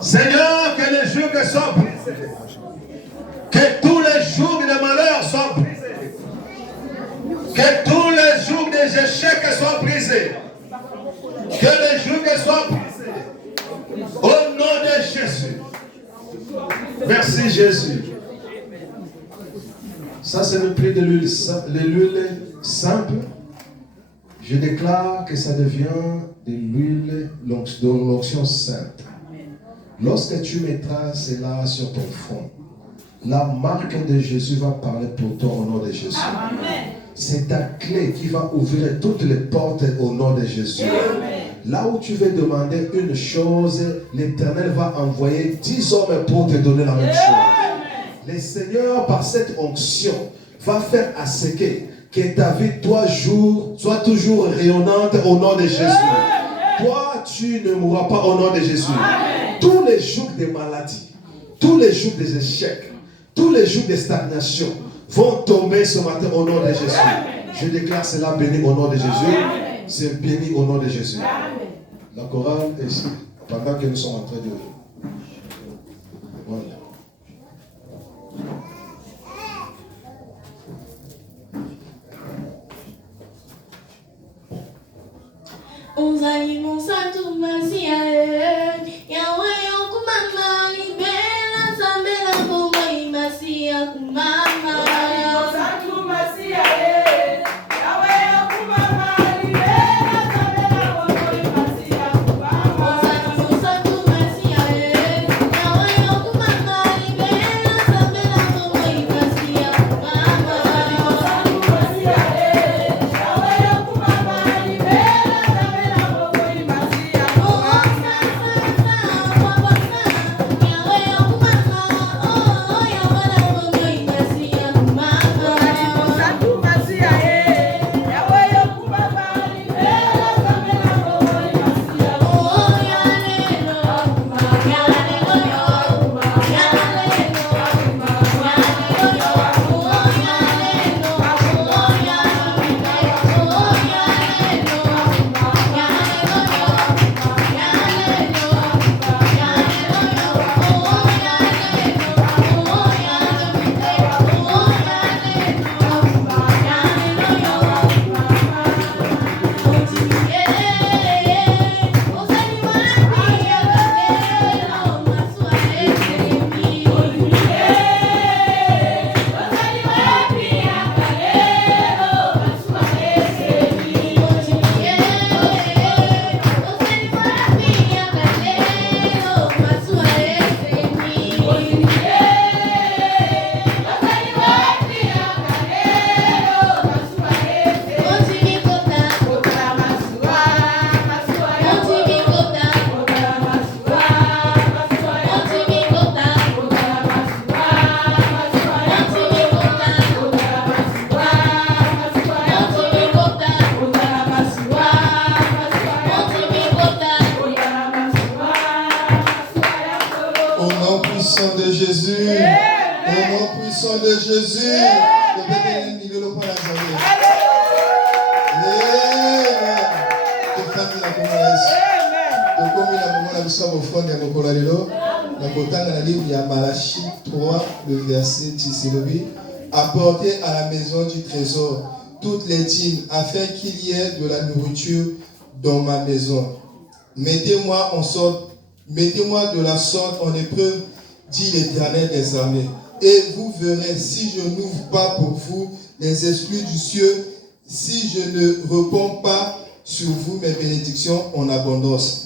Seigneur, que les jougs soient brisés. Que tous les jours de malheur soient brisés. Que tous les jours des échecs soient brisés. Que les jougs soient brisés. Au nom de Jésus. Merci Jésus. Ça c'est le prix de l'huile simple. Je déclare que ça devient de l'huile de l'onction sainte. Lorsque tu mettras cela sur ton front, la marque de Jésus va parler pour toi au nom de Jésus. C'est ta clé qui va ouvrir toutes les portes au nom de Jésus. Amen. Là où tu veux demander une chose, l'Éternel va envoyer 10 hommes pour te donner la même chose. Le Seigneur, par cette onction, va faire à ce que ta vie, toi, soit toujours rayonnante au nom de Jésus. Toi, tu ne mourras pas au nom de Jésus. Amen. Tous les jours des maladies, tous les jours des échecs, tous les jours de stagnation vont tomber ce matin au nom de Jésus. Je déclare cela béni au nom de Jésus. C'est béni au nom de Jésus. La chorale est ici, pendant que nous sommes en train de... Voilà. Apportez à la maison du trésor toutes les dîmes afin qu'il y ait de la nourriture dans ma maison. Mettez-moi de la sorte en épreuve, dit l'Éternel des armées. Et vous verrez si je n'ouvre pas pour vous les exclus du ciel, si je ne réponds pas sur vous mes bénédictions en abondance.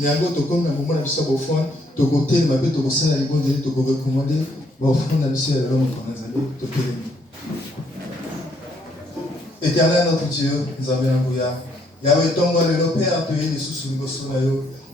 Éternel notre Dieu, nous avons un Yahweh Tongo le Père te yé sous sous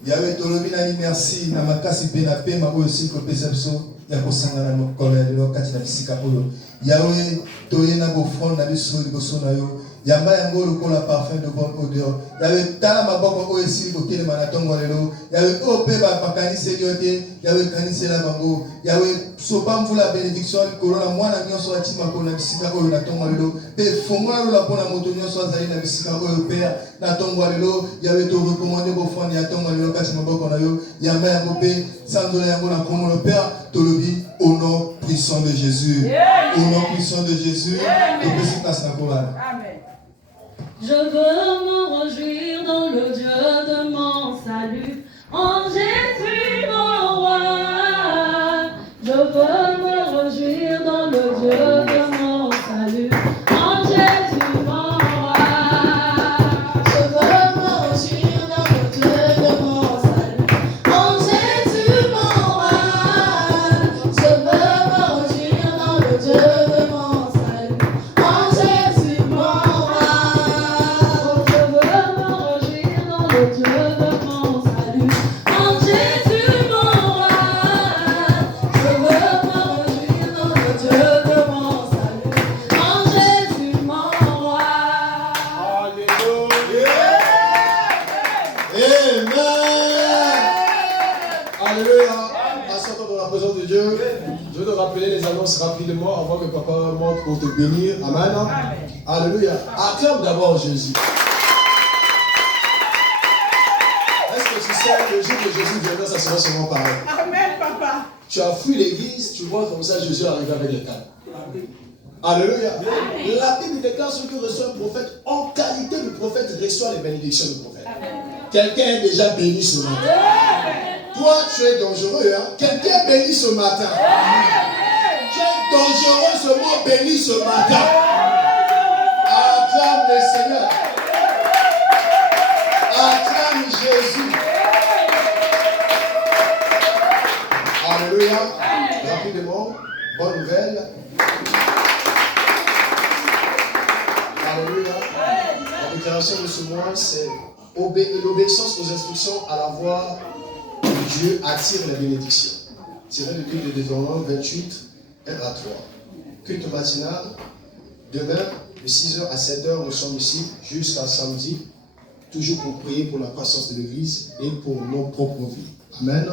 Yahweh Tolobina ni merci na makasi pe na pe ma aussi ko peception ya kosangana mokolo ya lelo kati na bisika oyo yawe toyena bofond na biso liboso na yo yamba yango lokola parfum de bonne odeur yawe tala maboko oyo esili kotelema na ntongo lelo yawe oyo mpe bakaniseli yo te yawe kanisela bango yawe sopa mvula bénédiction likolo na mwana nyonso ati makolo na bisika oyo na ntongo lelo mpe fongola lola mpona moto nyonso azali na bisika oyo mpe na ntongo lelo yawe torekomande bofond ya ntongo lelo kati maboko na yo yamba yango mpe sandola yango na kombo na père tolobi au nom puissant de Jésus au nom puissant de Jésus topesi place na kolala. Amen. Je veux me réjouir dans le Dieu de mon salut, en Jésus mon roi. Je veux me réjouir dans le Dieu de mon salut, en Jésus mon roi. Je veux me réjouir dans le Dieu de mon salut, en Jésus mon roi. Je veux me réjouir dans le Dieu de mon salut, en Jésus mon roi. Je vais te rappeler les annonces rapidement avant que papa monte pour te bénir. Amen. Amen. Alléluia. Acclame d'abord Jésus. Est-ce que tu sais, le jour que Jésus viendra, ça sera seulement pareil. Amen, papa. Tu as fui l'église, tu vois comme ça Jésus arrive avec les cannes. Alléluia. Amen. La Bible déclare ce que reçoit un prophète, en qualité de prophète, reçoit les bénédictions du prophète. Quelqu'un est déjà béni ce matin. Amen. Toi, tu es dangereux, hein? Quelqu'un est béni ce matin. Tu es dangereux, ce mot béni ce matin. Acclame le Seigneur. Acclame Jésus. Alléluia. Rapidement, bonne nouvelle. Alléluia. La déclaration de ce mois, c'est l'obéissance aux instructions à la voix. Dieu attire la bénédiction. Tiré du culte de Deutéronome 28, 1 à 3. Culte matinal, demain, de 6h à 7h, nous sommes ici jusqu'à samedi, toujours pour prier pour la croissance de l'Église et pour nos propres vies. Amen.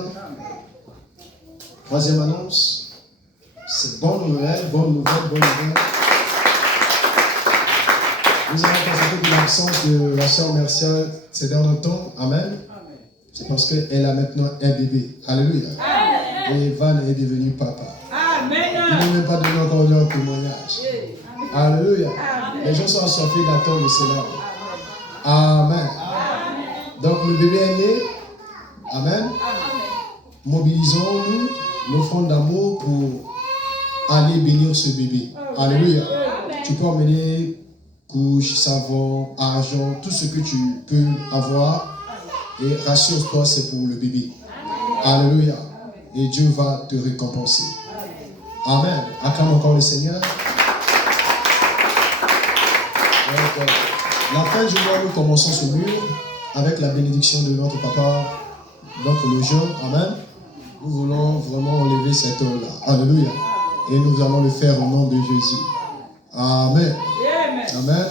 Troisième annonce, c'est bonne nouvelle. Nous avons constaté que l'absence de la sœur Mercial ces derniers temps. Amen. C'est parce qu'elle a maintenant un bébé. Alléluia. Amen. Et Van est devenu papa. Amen. Il n'a même pas donné encore leur témoignage. Amen. Alléluia. Amen. Les gens sont assoiffés d'attendre cela. Amen. Amen. Donc le bébé est né. Amen. Amen. Mobilisons-nous, nos fonds d'amour pour aller bénir ce bébé. Amen. Alléluia. Amen. Tu peux emmener couches, savon, argent, tout ce que tu peux avoir. Et rassure-toi, c'est pour le bébé. Amen. Alléluia. Et Dieu va te récompenser. Amen. Acclame encore le Seigneur. Donc, la fin du mois, nous commençons ce mur avec la bénédiction de notre papa, notre logeur. Amen. Nous voulons vraiment enlever cette heure-là. Alléluia. Et nous allons le faire au nom de Jésus. Amen. Amen.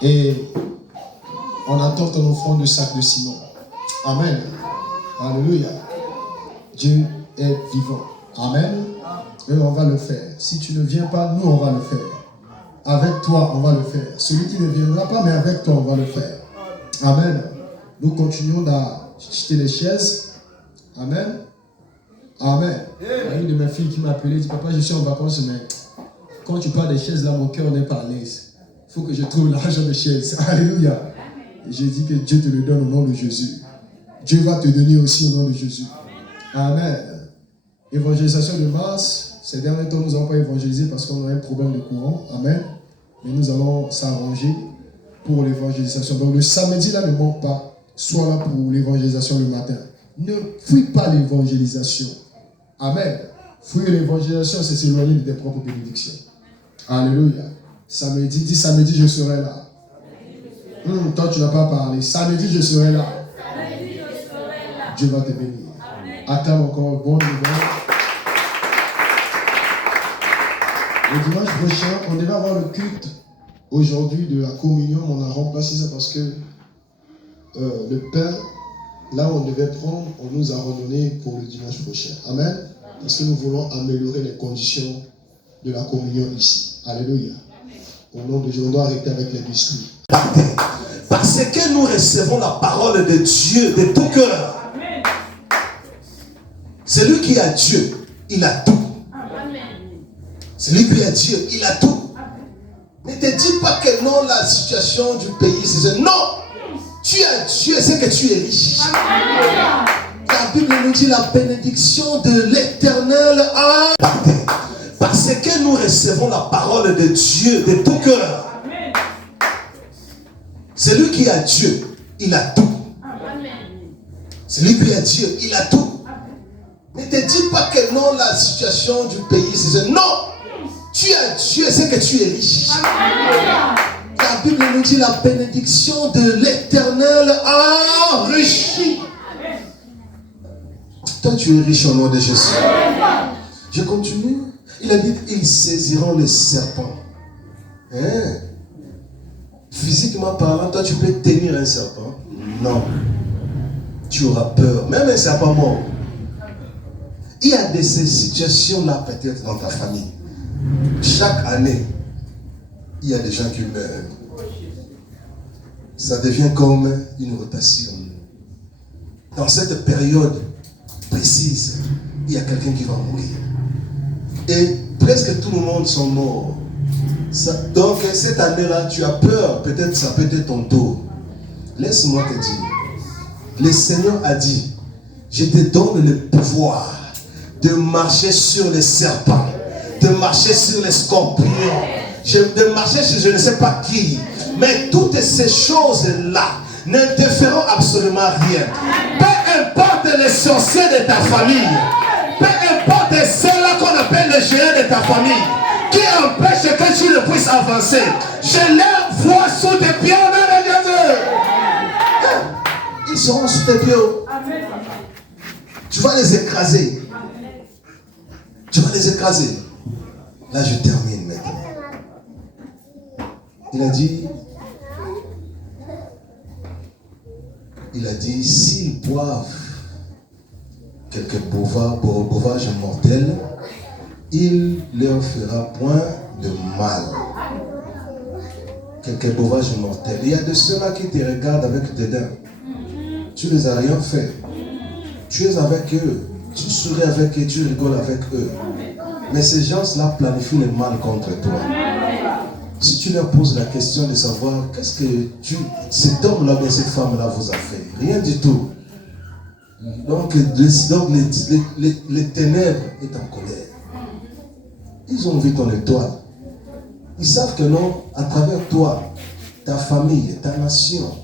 Et on attend ton offrande de sac de ciment. Amen. Alléluia. Dieu est vivant. Amen. Et on va le faire. Si tu ne viens pas, nous on va le faire. Avec toi, on va le faire. Celui qui ne viendra pas, mais avec toi, on va le faire. Amen. Nous continuons d'acheter les chaises. Amen. Amen. Il y a une de mes filles qui m'a appelé, dit papa, je suis en vacances, mais quand tu parles des chaises là, mon cœur n'est pas à l'aise. Il faut que je trouve l'argent de chaises. Alléluia. Et je dis que Dieu te le donne au nom de Jésus. Dieu va te donner aussi au nom de Jésus. Amen. Évangélisation de mars. Ces derniers temps, nous n'avons pas évangélisé parce qu'on a un problème de courant. Amen. Mais nous allons s'arranger pour l'évangélisation. Donc le samedi là ne manque pas. Sois là pour l'évangélisation le matin. Ne fuis pas l'évangélisation. Amen. Fuir l'évangélisation, c'est s'éloigner de tes propres bénédictions. Alléluia. Samedi, dis samedi, je serai là. Toi, tu n'as pas parlé. Samedi, je serai là. Dieu va te bénir. Acclame encore, bonne nouvelle. Le dimanche prochain, on devait avoir le culte aujourd'hui de la communion. On a remplacé ça parce que le pain, là où on devait prendre, on nous a redonné pour le dimanche prochain. Amen. Parce que nous voulons améliorer les conditions de la communion ici. Alléluia. Au nom de Dieu, on doit arrêter avec les discours. Parce que nous recevons la parole de Dieu de tout cœur. Celui qui a Dieu, il a tout. Celui qui a Dieu, il a tout. Ne te dis pas que non, la situation du pays, c'est ça. Non! Tu as Dieu, c'est que tu es riche. La Bible nous dit la bénédiction de l'Éternel a. Parce que nous recevons la parole de Dieu de tout cœur. Celui qui a Dieu, il a tout. Celui qui a Dieu, il a tout. Ne te dis pas que non, la situation du pays, c'est ça. Non! Tu as Dieu, c'est que tu es riche. La Bible nous dit la bénédiction de l'Éternel enrichit. Toi, tu es riche au nom de Jésus. Je continue. Il a dit, ils saisiront les serpents. Hein? Physiquement parlant, toi, tu peux tenir un serpent? Non. Tu auras peur. Même un serpent mort. Il y a de ces situations-là peut-être dans ta famille. Chaque année, il y a des gens qui meurent. Ça devient comme une rotation. Dans cette période précise, il y a quelqu'un qui va mourir. Et presque tout le monde sont morts. Donc cette année-là, tu as peur. Peut-être ça peut être ton tour. Laisse-moi te dire. Le Seigneur a dit, je te donne le pouvoir de marcher sur les serpents, de marcher sur les scorpions, de marcher sur je ne sais pas qui. Mais toutes ces choses-là ne te feront absolument rien. Peu importe les sorciers de ta famille, peu importe ceux-là qu'on appelle les géants de ta famille, qui empêchent que tu ne puisses avancer, je les vois sous tes pieds au nom de Jésus. Ils seront sous tes pieds. Tu vas les écraser. Tu vas les écraser. Là, je termine maintenant. Il a dit, s'ils boivent quelques breuvages mortels, il leur fera point de mal. Quelques breuvages mortels. Il y a de ceux-là qui te regardent avec dédain. Tu ne les as rien fait. Tu es avec eux. Tu souris avec eux, tu rigoles avec eux. Mais ces gens-là planifient le mal contre toi. Si tu leur poses la question de savoir qu'est-ce que cet homme-là ou cette femme-là vous a fait, rien du tout. Donc les ténèbres est en colère. Ils ont vu ton étoile. Ils savent que non, à travers toi, ta famille, ta nation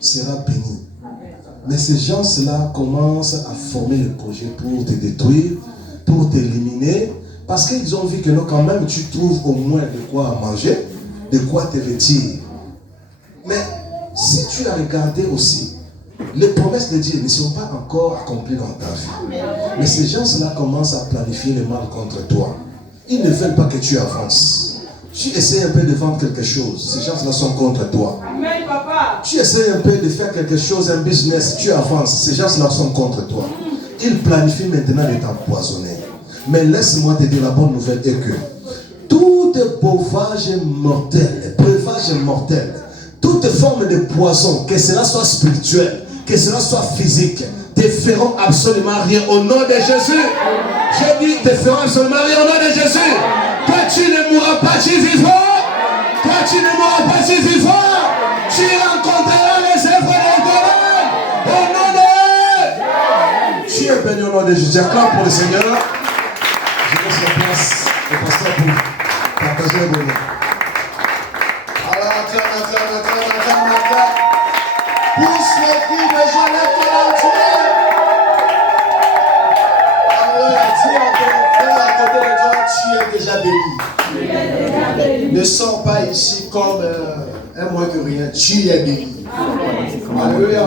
sera bénie. Mais ces gens-là commencent à former le projet pour te détruire, pour t'éliminer, parce qu'ils ont vu que non, quand même, tu trouves au moins de quoi manger, de quoi te vêtir. Mais si tu as regardé aussi, les promesses de Dieu ne sont pas encore accomplies dans ta vie. Mais ces gens-là commencent à planifier le mal contre toi. Ils ne veulent pas que tu avances. Tu essaies un peu de vendre quelque chose, ces gens-là sont contre toi. Amen, papa. Tu essaies un peu de faire quelque chose, un business, tu avances, ces gens-là sont contre toi. Ils planifient maintenant de t'empoisonner. Mais laisse-moi te dire la bonne nouvelle est que tout breuvage mortel, toute forme de poison, que cela soit spirituel, que cela soit physique, te feront absolument rien au nom de Jésus. J'ai dit, te feront absolument rien au nom de Jésus. Toi, tu ne mourras pas, tu vivras. Toi, tu ne mourras pas, tu vivras. Tu rencontreras les œuvres de Dieu. Au nom de... Tu es béni au nom de Jésus. Acclame pour le Seigneur. Je laisse la place au pasteur pour partager le bonheur. Alors, acclame. Pousse les cris de Jeannette entier. Dis à ton frère à côté de toi, tu es déjà béni. Ne sors pas ici comme un moins que rien. Tu es béni. Alléluia.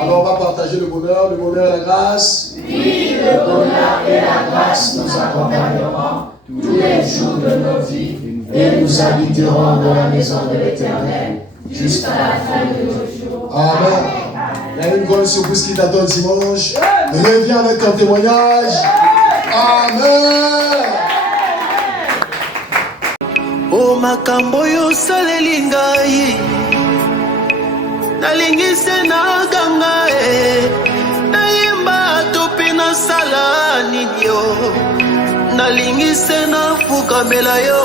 Alors on va partager le bonheur, la grâce. Oui, le bonheur et la grâce nous accompagneront tous les jours de nos vies et nous habiterons dans la maison de l'Éternel jusqu'à la fin de nos jours. Amen. Il y a une grande surprise qui t'attend dimanche. Reviens avec ton témoignage. Amen. O makambo yo saleli ngai nalingi se naganga nayemba to mpe nasala nini yo nalingi se nafukamela yo